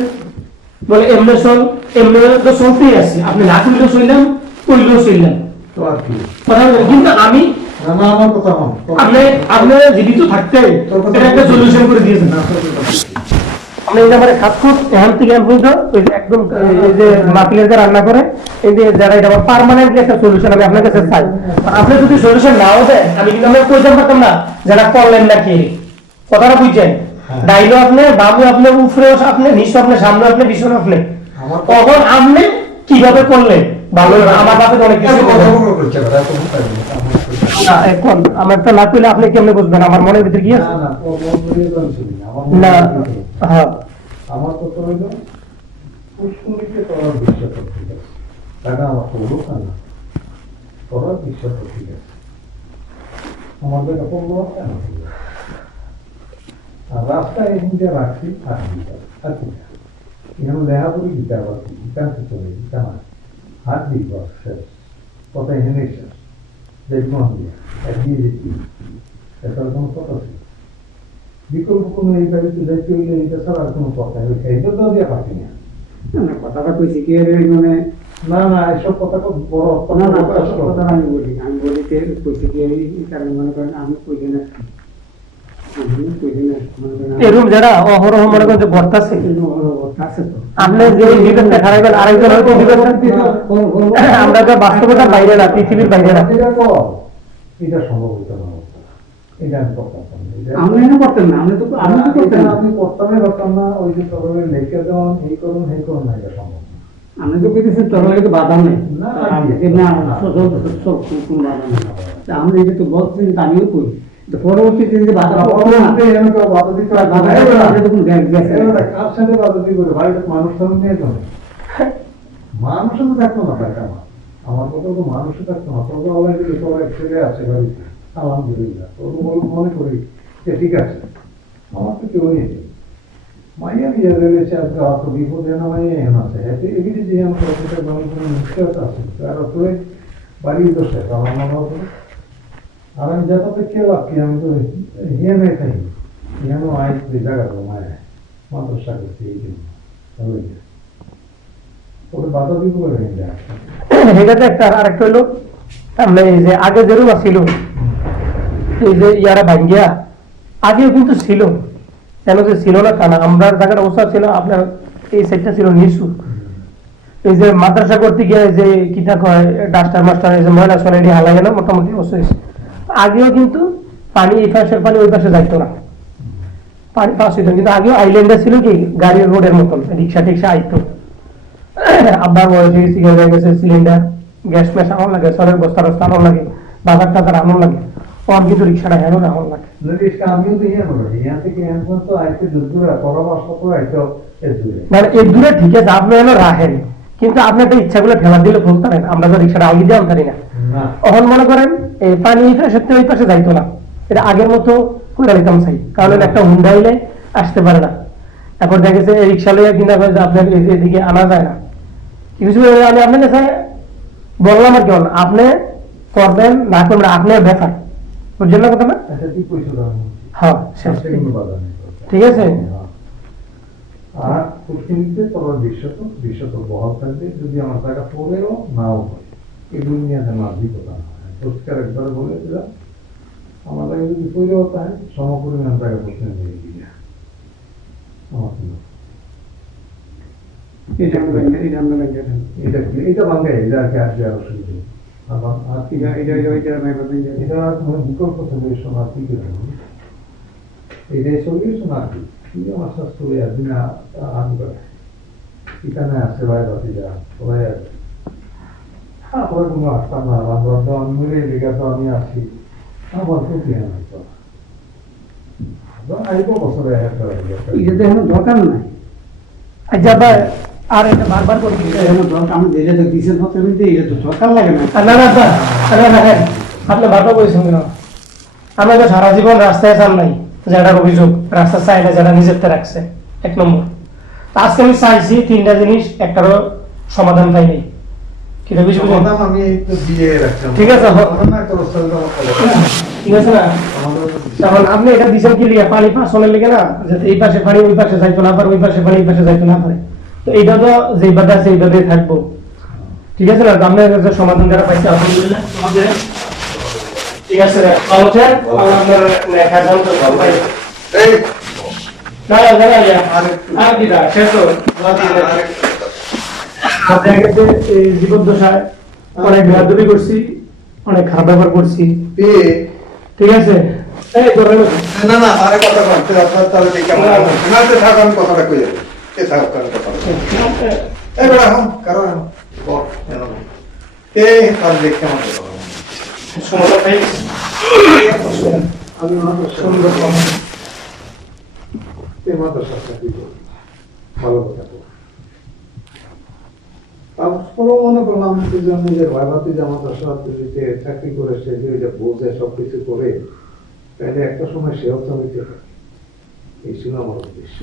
বলে এমনি চল এমনি তো চলতেই আছে আপনি না করলেও চললাম করলেও চললাম তো আর কি কথা বলেন কিন্তু আমি না না আমার কথা হন আপনি আপনি জীবিত থাকতে এটা একটা সলিউশন করে দিয়েছেন আপনি এই ব্যাপারে কাজ করুন এখান থেকে আমি বলতো ওই যে একদম এই যে মাটির যে রান্না করে এই যে যারা এটা পার্মানেন্টলি একটা সলিউশন আমি আপনার কাছে চাই আপনি যদি সলিউশন নাও দেন আমি কিন্তু আমরা কইতে পারতাম না যারা করলেন না কি কথাটা বুঝছেন ডাইলো আপনি বামে আপনি উপরে আপনি নিচে আপনি সামনে আপনি পিছনে আপনি তখন আপনি কিভাবে করলে ভালো হবে? আমার কাছে তো অনেক কিছু বলে। না, এখন আমার তো না কইলে আপনি কেমনে বুঝবেন আমার মনের ভিতরে কি আছে? না, হ্যাঁ, আমার কথা হইল পুষ্করিতে করার বিশ্বাস ঠিক আছে, টাকা আমার করবো না করার বিশ্বাস ঠিক আছে, আমার বেটা করবো কেন করবো? আর রাস্তায় এখানে রাখছি আর আর কি এখানে লেহা করে দিতে আবার দিতে চলে দিতে না হাত দিই বস শেষ কথা এখানে শেষ দেখবো আমি একদিন দেখি এটার কোনো কথা ছিল বিকল্প কোনো এই গাড়িতে যাইতে হইলে এইটা ছাড়া আর কোনো কথা নেই, এইটা তো দিয়ে পাচ্ছি না। না কথাটা কইছি কি মানে না না এসব কথা খুব বড় না না কথা আমি বলিতে কইছি কি এই কারণে মনে করেন আমি কইছি না এরকম যারা অহরহ মনে করেন যে বর্তাছে আপনি যে বিবেকটা খারাপেন আরেকজন হয়তো বিবেকটা আমরা তো বাস্তবতার বাইরে না, পৃথিবীর বাইরে না। এটা সম্ভব হইতো না, এটা আমি করতাম আমরা এনে করতেন না, আমি তো করতেন না, আপনি করতামই করতাম না, ওই যে তরবের লেখে দেওয়ান এই করুন না, এটা সম্ভব না। আমি তো কইতেছি তোর লাগে তো বাধা নেই না, না সব কোন বাধা নেই, আমরা এই যে তো বলছেন আমিও কই পরবর্তীতে যে বাধা বাধা দিতে কার সাথে বাধা দিব ভাই, মানুষ তো নিয়ে যাবে, মানুষও তো থাকতো না ভাই, আমার কথা তো মানুষও থাকতো না, তোর আল্লাহ যদি সবাই ছেলে আছে বাড়িতে আলহামদুলিল্লাহ, তোর মনে করি যে ঠিক আছে, আমার তো কেউ নেই মাইয়া নিয়ে রয়েছে আজকে অত বিপদ এনে মাইয়া এনে আছে এতে এগুলি যে আমার প্রতিটা গ্রামে কোনো নিশ্চয়তা আছে আর তোর বাড়ির দোষে আমার মনে হতো আর আমি যাতে খেয়ে লাভি আমি তো হিয়ামে খাই হিয়ানো আয় জায়গা তো মায়ের মাদ্রাসা করছি এই জন্য ওকে বাধা দিব করে এটাতে একটা আরেকটা হইলো আমরা এই যে আগে যেরকম ছিল এই যে ইয়ারা ভাঙ্গিয়া আগেও কিন্তু ছিল, কেন যে ছিল না তা না, আমরা জায়গার অবস্থা ছিল আপনার এই সাইডটা ছিল নিচু, এই যে মাদ্রাসা করতে গিয়ে যে কিতা কয় ডাস্টার মাস্টার এই যে ময়লা সরা এটি হালাই গেল মোটামুটি অবস্থা হয়েছে। আগেও কিন্তু পানি এই পাশের পানি ওই পাশে যাইতো না, পানি পাস হইতো, কিন্তু আগেও আইল্যান্ডে ছিল কি গাড়ির রোডের মতন রিক্সা টিক্সা আইতো। আবার বয়স হয়ে গেছে সিলিন্ডার গ্যাস ম্যাস আনার লাগে, সরের বস্তা টস্তা আনার লাগে, বাজার টাজার আনার লাগে, ওর কিন্তু রিক্সাটা হেন আনার লাগে। আমিও তো হিয়ানো হিয়া থেকে এখন তো আইতে দূরে পরামর্শ করে আইতো মানে এর দূরে ঠিক আছে আপনি এনে রাখেন, কিন্তু আপনি তো ইচ্ছাগুলো ঠেলা দিলে ফেলতে পারেন, আমরা তো রিক্সাটা আগে দিয়ে আনতারি না। এখন মনে করেন এই পানি এই পাশে ওই পাশে যাইতো না, এটা আগের মতো করে দিতাম চাই, কারণ একটা হুন্ডা হইলে আসতে পারে না। এখন দেখেছে রিক্সা লইয়া কিনা আপনার এদিকে আনা যায় না, কিছু আমি আপনার কাছে বললাম আর কেমন আপনি করবেন না করবেন আপনার ব্যাপার, বুঝলেন না কথা না? হ্যাঁ ঠিক আছে। আর পৃথিবীতে তোমার বিশ্ব তো বহাল থাকবে, যদি আমার টাকা পড়েও নাও হয় এগুলো নিয়ে যেন অভিজ্ঞতা না হয়। পরিষ্কার একবার বলে দিলাম আমার টাকা যদি পড়েও থাকে সমপরিমাণ টাকা পড়তে নিয়ে গিয়ে আমার এটা ভাঙে এটা আর কি আসবে অসুবিধা এটা কোনো বিকল্প সলিউশন আর কি এটাই সলিউশন আর কি আমার স্বাস্থ্য একদিন আমি এখানে আসছে ভাই বাতিরা সবাই আছে তারপরে কোনো আসতাম না আমার তো আমি মরে লেগে তো আমি আসি আমার খুব জ্ঞান হইতো আইব বছরে এটা তো এখন দরকার নাই আচ্ছা ভাই আর এটা বারবার করে আমি যেটা তো দিছেন পত্র মিলতে এটা তো দরকার লাগে না। না না আপনি বারবার বলছেন কেন? আমরা তো সারা জীবন রাস্তায় চাল নাই, যেটা অভিযোগ রাস্তার সাইডে যারা নিজেরতে রাখছে 1 নম্বর। আজকে আমি চাইছি 3টা জিনিস, একটারও সমাধান পাইনি। ঠিক আছে ঠিক আছে ঠিক আছে না, তখন আপনি এটা দিচ্ছেন কি লিখে পানি পাশনের লিখে না, যাতে এই পাশে পানি ওই পাশে যাইতো না পারে, ওই পাশে পানি এই পাশে যাইতো না পারে, তো এইটা তো যেইভাবে আছে এইভাবেই থাকবো। ঠিক আছে না, আপনার কাছে সমাধান যারা পাইছে আলহামদুলিল্লাহ আমাদের ঠিক আছে আলোচনা আপনার লেখা জান তো ভাই এই না না না আর কি দা শেষ হলো এই জীবদ্দশায় অনেক বেয়াদবি করছি, অনেক খারাপ ব্যবহার করছি, ঠিক আছে? এই ধরে না না আরে কথা বলতে আপনার তাহলে দেখে না থাকার কথাটা কই যাবে এ থাকার কথা এই বড় হাম কারণ বল, কেন বল? কে তার দেখতে আমাদের কথা বলে? সমস্যা নেই। আমি মাদ্রাসা চাকরি করি, ভালো কথা বল। তারপরেও মনে করলাম যে নিজের ভাইভাতি যে মাদ্রাসা চাকরি করে সে যে ওইটা বোঝে সবকিছু করে, তাহলে একটা সময় সেও তো হইতে হবে। এই ছিল আমার উদ্দেশ্য।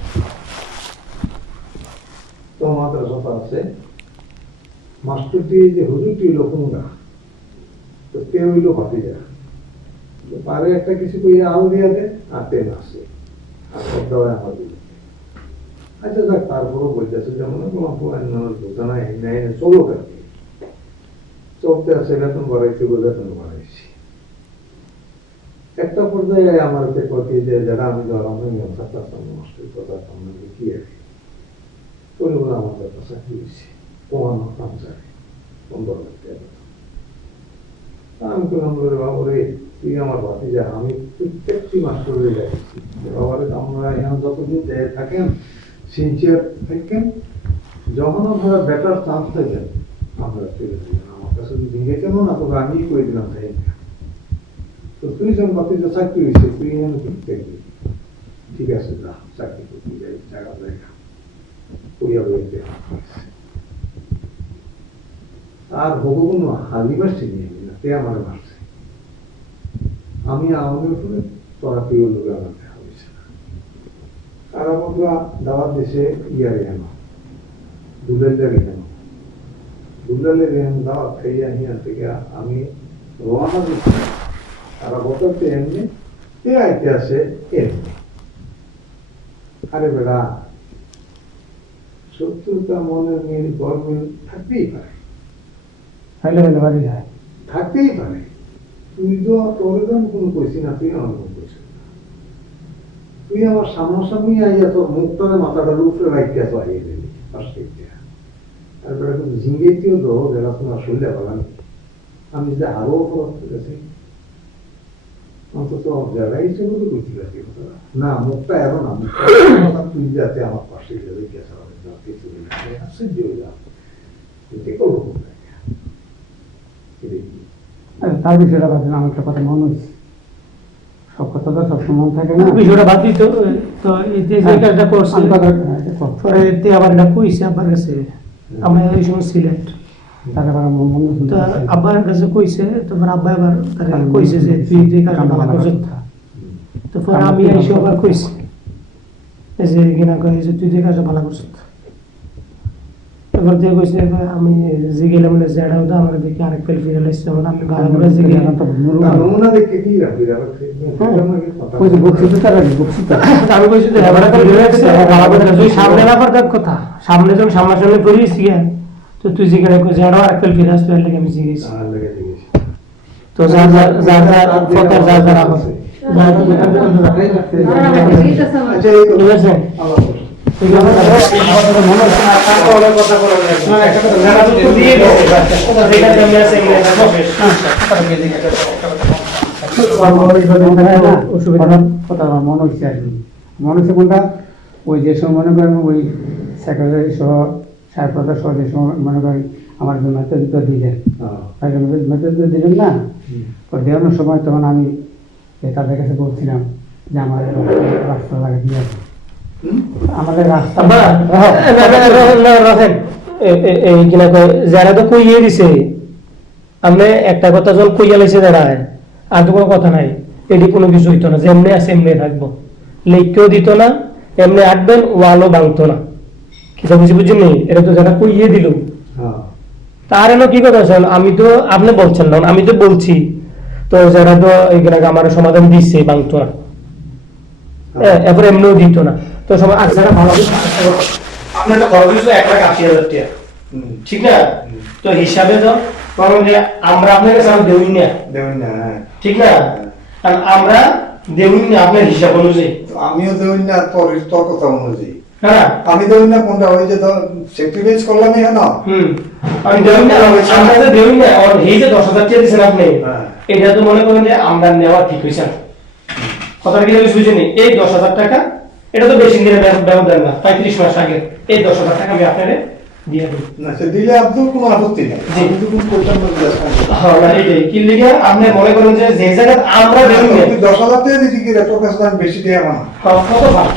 তো মাদ্রাসা আছে মাস্টারটি যে হুজুরটি লোক না, তো তে হইল ভাতিজা, পারে একটা কিছু কইয়া আল দিয়া দে আর তেন আসে আর সব দেওয়া আমার দিল। আচ্ছা যাক, তারপরও বলতেছে যেমন বোঝা নাই চলো কেন চলতে আছে, বেতন বাড়াইতে বেতন বাড়াইছি। একটা পর্যায়ে আমার কথা যে যারা আমি ধরাম মাস্টার কথা আপনাকে কি আছে পরিবার আমার একটা চাকরি হয়েছে পোহানো কামচারে 15 লাখ টাকা। আমি করলাম বাবুরে তুই আমার ভাতিজা, আমি প্রত্যেকটি মাস্টারে যাচ্ছি বাবারে, আমরা এখানে যতদিন দেয় থাকেন সিনসিয়ার থাকেন, যখন আপনারা বেটার চান্স থাকেন আমরা চলে যাবেন। আমার কাছে যদি গেছেন না, তবে আমি করে দিলাম তাই না। তো তুই যখন ভাতিজা চাকরি হয়েছে তুই এখানে দেখবি, ঠিক আছে যা চাকরি করতে যাই, জায়গা জায়গা কইয়া বইতে আর হবো কোনো হালি মারছি নিয়ে না, তে আমার মারছে। আমি আমাদের উপরে তোরা প্রিয় লোকে আমার দেখা হয়েছে না। তারা বন্ধুরা দাওয়াত দেশে ইয়ারে কেন দুলালের কেন দুলালের দাওয়াত খাইয়া হিয়া থেকে আমি রওনা দিচ্ছি। তারা বলতে এমনি কে আইতে আসে এমনি। আরে বেড়া, শত্রুতা মনের মিল গরমিল থাকতেই পারে, থাকতেই পারে। তুই তো তোর কোনো কইছি না, তুই আমার কোনো কইছি না। তুই আমার সামনাসামনি আইয়া তোর মুখটারে মাথাটার উপরে রাখতে তো আইয়ে দিলি পাশে। তারপরে কিন্তু ঝিঙ্গেটিও তো যারা তোমার শরীরে বাগান আমি যে আরো অপরাধ করেছি অন্তত জায়গায় হিসেবে তো বুঝতে পারছি কথাটা না, মুখটা এমন না, মুখটা তুই যাতে আমার পাশে যাবে গেছে কিছু আশ্চর্য হয়ে যাবে করবো। তার বিষয়টা ভাবছিলাম, আমার একটা কথা মনে হয়েছে, সব কথা তো সবসময় মনে থাকে না। বিষয়টা বাদ দিত তো এতে যে কাজটা করছে পরে এতে আবার এটা কইছে আব্বার কাছে, আমরা এই সময় সিলেট তো আব্বার কাছে কইছে, তারপর আব্বা আবার তারা কইছে যে তুই যে কাজটা ভালো করছিস। তো পরে আমি এসে আবার কইছি যে কিনা কই যে তুই যে কাজটা ভালো করছিস। এবার দিয়ে কইছে আমি যে গেলাম না যেটা হতো আমার দেখে আরেক ফেল ফিরে লাগছে, মানে আমি ভালো করে যে গেলাম নমুনা দেখে কি রাখবি আমি কইছি যে এবারে তো ফিরে লাগছে ভালো করে তুই সামনে না পারতাম কথা, সামনে যখন সামনাসামনি করিস গিয়া তো তুই যেখানে কইছে যেটা আরেক ফেল ফিরে আসতো এর লাগে আমি জিজ্ঞেস তো যা যা যা যা ফটার যা যা রাখো মনে হচ্ছে আর কি, মনে হচ্ছে কোনটা ওই যে সময় মনে করেন ওই সেক্রেটারি সহ সাহেবপ্রধান সহ যে সময় মনে করেন আমার মেসেজ দিলেন, মেসেজ দিলেন না, তো দেওয়ানোর সময় তখন আমি তাদের কাছে বলছিলাম যে আমার রাস্তা লাগা দিয়ে আছে আমাদের রাস্তা রাখেন এই কিনা যারা তো কইয়ে দিছে আমি একটা কথা যখন কইয়া লাইছে যারা আর তো কোনো কথা নাই, এটি কোনো কিছু হইতো না, যেমনি আছে এমনি থাকবো, লেখকেও দিত না, এমনি আঁটবেন ওয়ালও ভাঙতো না, কিছু বুঝি বুঝিনি, এটা তো যারা কইয়ে দিল তার এনে কি কথা শোন, আমি তো আপনি বলছেন না, আমি তো বলছি তো যারা তো এইখানে আমার সমাধান দিচ্ছে ভাঙতো না, এরপর এমনিও দিত না, তো সময় আর যারা ভালো আপনার খরচ হয়েছিল 1,80,000 টাকা, ঠিক না? তো হিসাবে তো কারণ যে আমরা আপনার কাছে দেউই না, ঠিক না? কারণ আমরা দেউই না আপনার হিসাব অনুযায়ী, আমিও দেউই না তোর কথা অনুযায়ী। হ্যাঁ আমি দেউই না কোনটা ওই যে স্যাক্রিফাইস করলাম এখানে আমি দেউই না, আমরা তো দেউই না, আর এই যে 10,000 টাকা দিয়েছেন আপনি, এটা তো মনে করেন যে আমরা নেওয়া ঠিক হয়েছে না, কথাটা কি বুঝেনি? এই 10,000 টাকা এটা তো বেশি দিনের ব্যবধান না, 35 মাস আগে এই 10,000 টাকা আমি আপনারে দিয়ে দিই। না সে দিলে আপনার কোনো আপত্তি নেই, জি। আমি তো কোনো পয়সা মধ্যে হ্যাঁ না এইটাই কি লিগে আপনি মনে করেন যে যে জায়গা আমরা দেই না 10,000 টাকা দিচ্ছি কি রে, তোর কাছে তো আমি বেশি টাকা মানা। কত ভাগ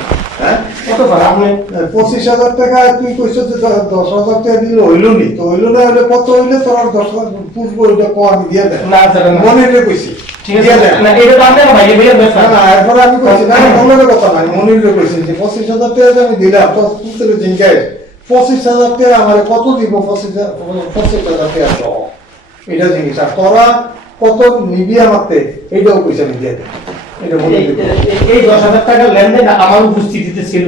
হ্যাঁ কত ভাগ আপনি 25,000 টাকা তুই কইছ যে 10,000 টাকা দিলে হইল নি, তো হইল না হলে কত হইলে তোর আর 10,000 পূর্ব ওইটা কো আমি দিয়ে দেয় না জানেন না মনে রে কইছি ঠিক আছে না এটা তো আপনার ভাই ভাইয়ের না ব্যাপার না এরপরে আমি কইছি না মনের কথা নাই, মনির রে কইছি যে 25,000 টাকা যে আমি দিলাম তো তুই জিঙ্গাই 25,000 টাকা আমার কত দিব, 25,000 টাকা দাও এটা জিনিস, আর তোরা কত নিবি আমাতে এইটাও কইছে আমি দিয়ে দেয় এটা বলে দিবি। এই 10,000 টাকার লেনদেন আমার উপস্থিতিতে ছিল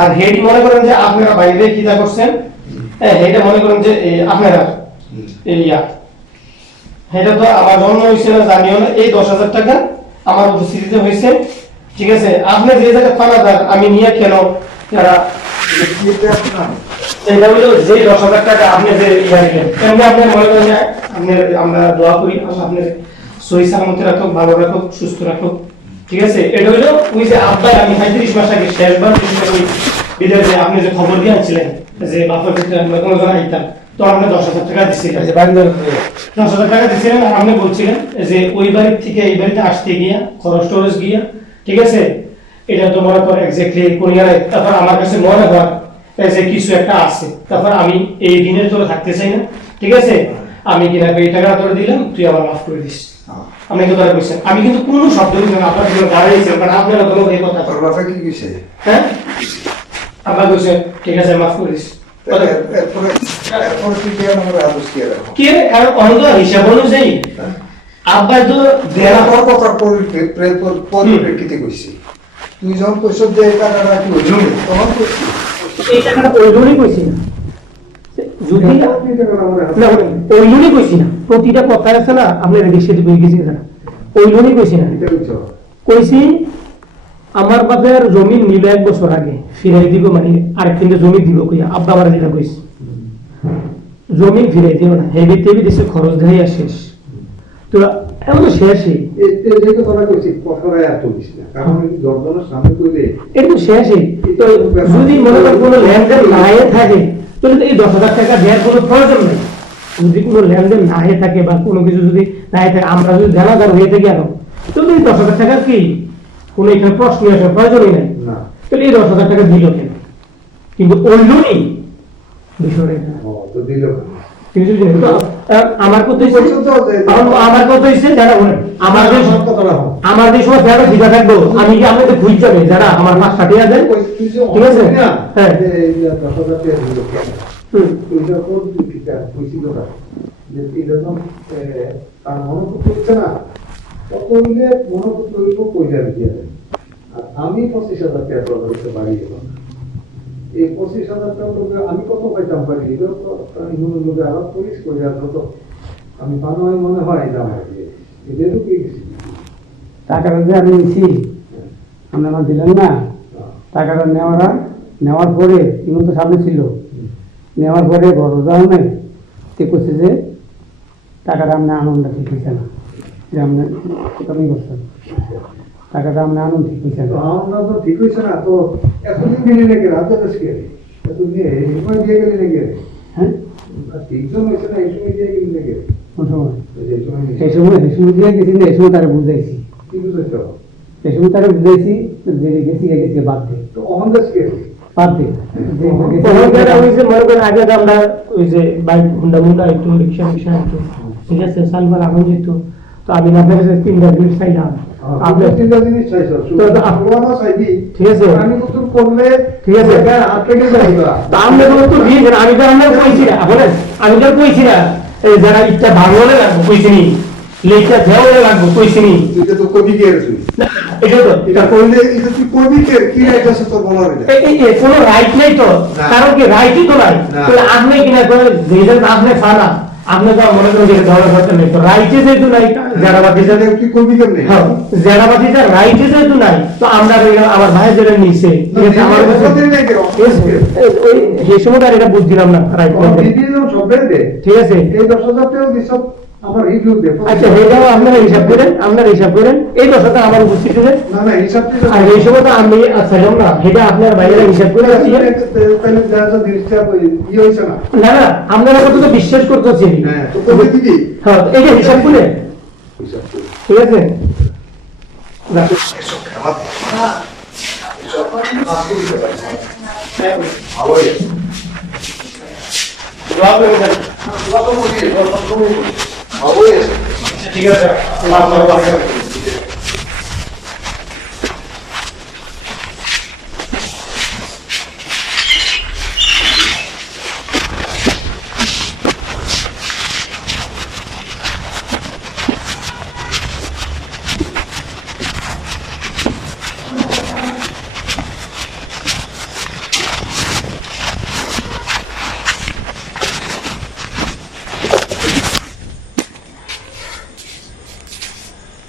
আর হেড মনে করেন যে আপনারা বাইরে কিটা করছেন এটা মনে করেন যে আপনারা ইয়া এটা তো আমার জন্য হয়েছে না জানিও না, এই 10,000 টাকা আমার উপস্থিতিতে হয়েছে ঠিক আছে। আপনি যে জায়গায় ফানাদার আমি নিয়ে কেন যারা এটা হলো যে 10,000 টাকা আপনি যে ইয়া নিলেন এমনি আপনি মনে করেন যে আমরা দোয়া করি আল্লাহ আপনার সহি সালামতে রাখুক, ভালো রাখুক, সুস্থ রাখুক ঠিক আছে। এটা হলো ওই যে আব্বাই আমি 35 মাস আগে শেষবার বিদেশে আপনি যে খবর দিয়ে আনছিলেন যে বাপের ক্ষেত্রে আমরা কোনো জন আইতাম তো আপনি 10,000 টাকা দিচ্ছিলেন, 10,000 টাকা দিচ্ছিলেন আর আপনি বলছিলেন যে ওই বাড়ির থেকে এই বাড়িতে আসতে গিয়া খরচ টরচ গিয়া ঠিক আছে এটা তো মনে করে এক্স্যাক্টলি কোন জায়গায় তারপর আমার কাছে মনে হয় যে কিছু একটা আছে তারপর আমি এই দিনের তোরা থাকতে চাই না ঠিক আছে, আমি কিনা এই টাকা তোরা দিলাম তুই আমার মাফ করে দিস আমি তো তারা কইছেন আমি কিন্তু কোনো শব্দ দিই না আপনার জন্য দাঁড়িয়েছেন কারণ আপনারা তো এই কথা তোর বাবা কি কইছে? হ্যাঁ আবার কইছেন ঠিক আছে মাফ করে দিস এরপরে তুই কি আমার আদেশ দিয়ে রাখো কি রে কারণ অন্য হিসাব অনুযায়ী আব্বা তো দেয়া তোর কথার পরিপ্রেক্ষিতে কইছি, তুই যখন কইছ যে এই টাকাটা কি হইল নি, তখন কইছি এই টাকাটা ওই জন্যই কইছি না যদি না ওই জন্যই কইছি না প্রতিটা কথা আছে না আপনার দেশে কই গেছি না ওই জন্যই কইছি না কইছি আমার বাপের জমি নিল 1 বছর আগে ফিরাই দিব মানে আরেকদিন জমি দিব কইয়া আব্বা আমার যেটা কইছি জমি ফিরাই দিব না হেভি টেভি দেশে খরচ দেয় শেষ তো এমন তো শেষই এই যে কথা কইছি কথাটা এত বেশি না, কারণ জর্দানের সামনে কইলে এটা তো শেষই তো যদি মনে করেন কোনো লেনদেন নাই থাকে তাহলে তো এই 10,000 টাকা দেওয়ার কোনো প্রয়োজন নেই। যদি কোনো লেনদেন নাই থাকে বা কোনো কিছু যদি নাই থাকে আমরা যদি জানাজার হয়ে থাকি আরো তাহলে এই 10,000 টাকা কি কোনো এখানে প্রশ্ন আসার প্রয়োজনই নেই না, তাহলে এই 10,000 টাকা দিল কেন কিন্তু অন্য নেই বিষয়টা এটা। তো দিল কিন্তু আমার কথা আমার কথা হচ্ছে যারা বলেন আমার যে সময় ফেরা ঠিক থাকবো আমি কি আপনাদের খুঁজ যাবে যারা আমার 5 টাকা দেন ঠিক আছে হ্যাঁ আমি 25,000 টাকা বাড়িয়ে গেলাম, এই 25,000 টাকা আমি কত পাইতাম পারি আরো পুলিশ করে তো আমি পানো মনে হয় না এদেরও কি টাকাটা যে আমি নিছি আপনারা দিলেন না, টাকাটা নেওয়ার পরে ইমন তো সামনে ছিল, নেওয়ার পরে বড় যাও নাই তে কইছে যে টাকাটা আপনি আনন্দ ঠিক হয়েছে না যে আপনি কমি করছেন টাকাটা আপনি আনন্দ ঠিক হয়েছে না আমরা তো ঠিক হয়েছে না, তো এতদিন দিলি নাকি রাজ্য দেশকে এতদিন এই সময় দিয়ে গেলি নাকি? হ্যাঁ ঠিকজন হয়েছে না, এই সময় দিয়ে গেলি নাকি? কোন সময় এই সময় এই সময় দিয়ে গেছি না, এই সময় তারা বুঝাইছি, কি বুঝেছ? এই সময় তারা বুঝাইছি যে গেছি বাদ দে তো অহন দেশকে বাদ দে মনে করেন আগে তো আমরা ওই যে বাইক হুন্ডা মুন্ডা একটু রিক্সা একটু ঠিক আছে সালবার আগুন যেত তো আমি আপনার কাছে 3 মিনিট চাইলাম আপনার তিনটা জিনিস চাইছো, শুক্রবারও চাইবি, ঠিক আছে আমি নতুন করলে ঠিক আছে আপনাকে চাইবা আমি তো দিয়ে আমি তো আমরা কইছি না বলেন আমি তো কইছি না এই যারা ইচ্ছা ভাঙলে লাগবো কইছি নি লেখা দেওয়ালে লাগবো কইছি নি তুই তো কবি কে রে তুই এটা তো এটা করলে এটা তুই কবি কে কি রাইট আছে তোর বলার এটা এই কোনো রাইট নেই তো কারণ কি রাইটই তো নাই তো আপনি কিনা করে যেজন আপনি ফানা আপনি তো মনে করেন যে ধরা করতে নেই তো রাইটে যেহেতু নাই জারাবাদী এটা তুই কবি কেমনে? হ্যাঁ জারাবাদীটা রাইটে যেহেতু নাই তো আমরা আমার ভাই যেটা নিছে আমার ওই যে সময়টা এটা বুঝছিলাম না রাইট দিদি সবাই দে ঠিক আছে এই 10,000 টাকা দিছ আমার রিভিউ দেখো। আচ্ছা সেটাও আপনারা হিসাব করেন এই দশটা আমার উপস্থিত হবে না না হিসাব আর এই সময় তো আমি ছিলাম না সেটা আপনার বাইরে হিসাব করে রাখিয়ে তাহলে যা যা জিনিসটা ইয়ে হয়েছে না। না না আপনারা কত তো বিশ্বাস করতেছি হ্যাঁ তো কবে দিবি? হ্যাঁ এইটা হিসাব করে হিসাব করে। ঠিক আছে রাখো। ভালো হয়েছে। ভালো হয়েছে। ঠিক আছে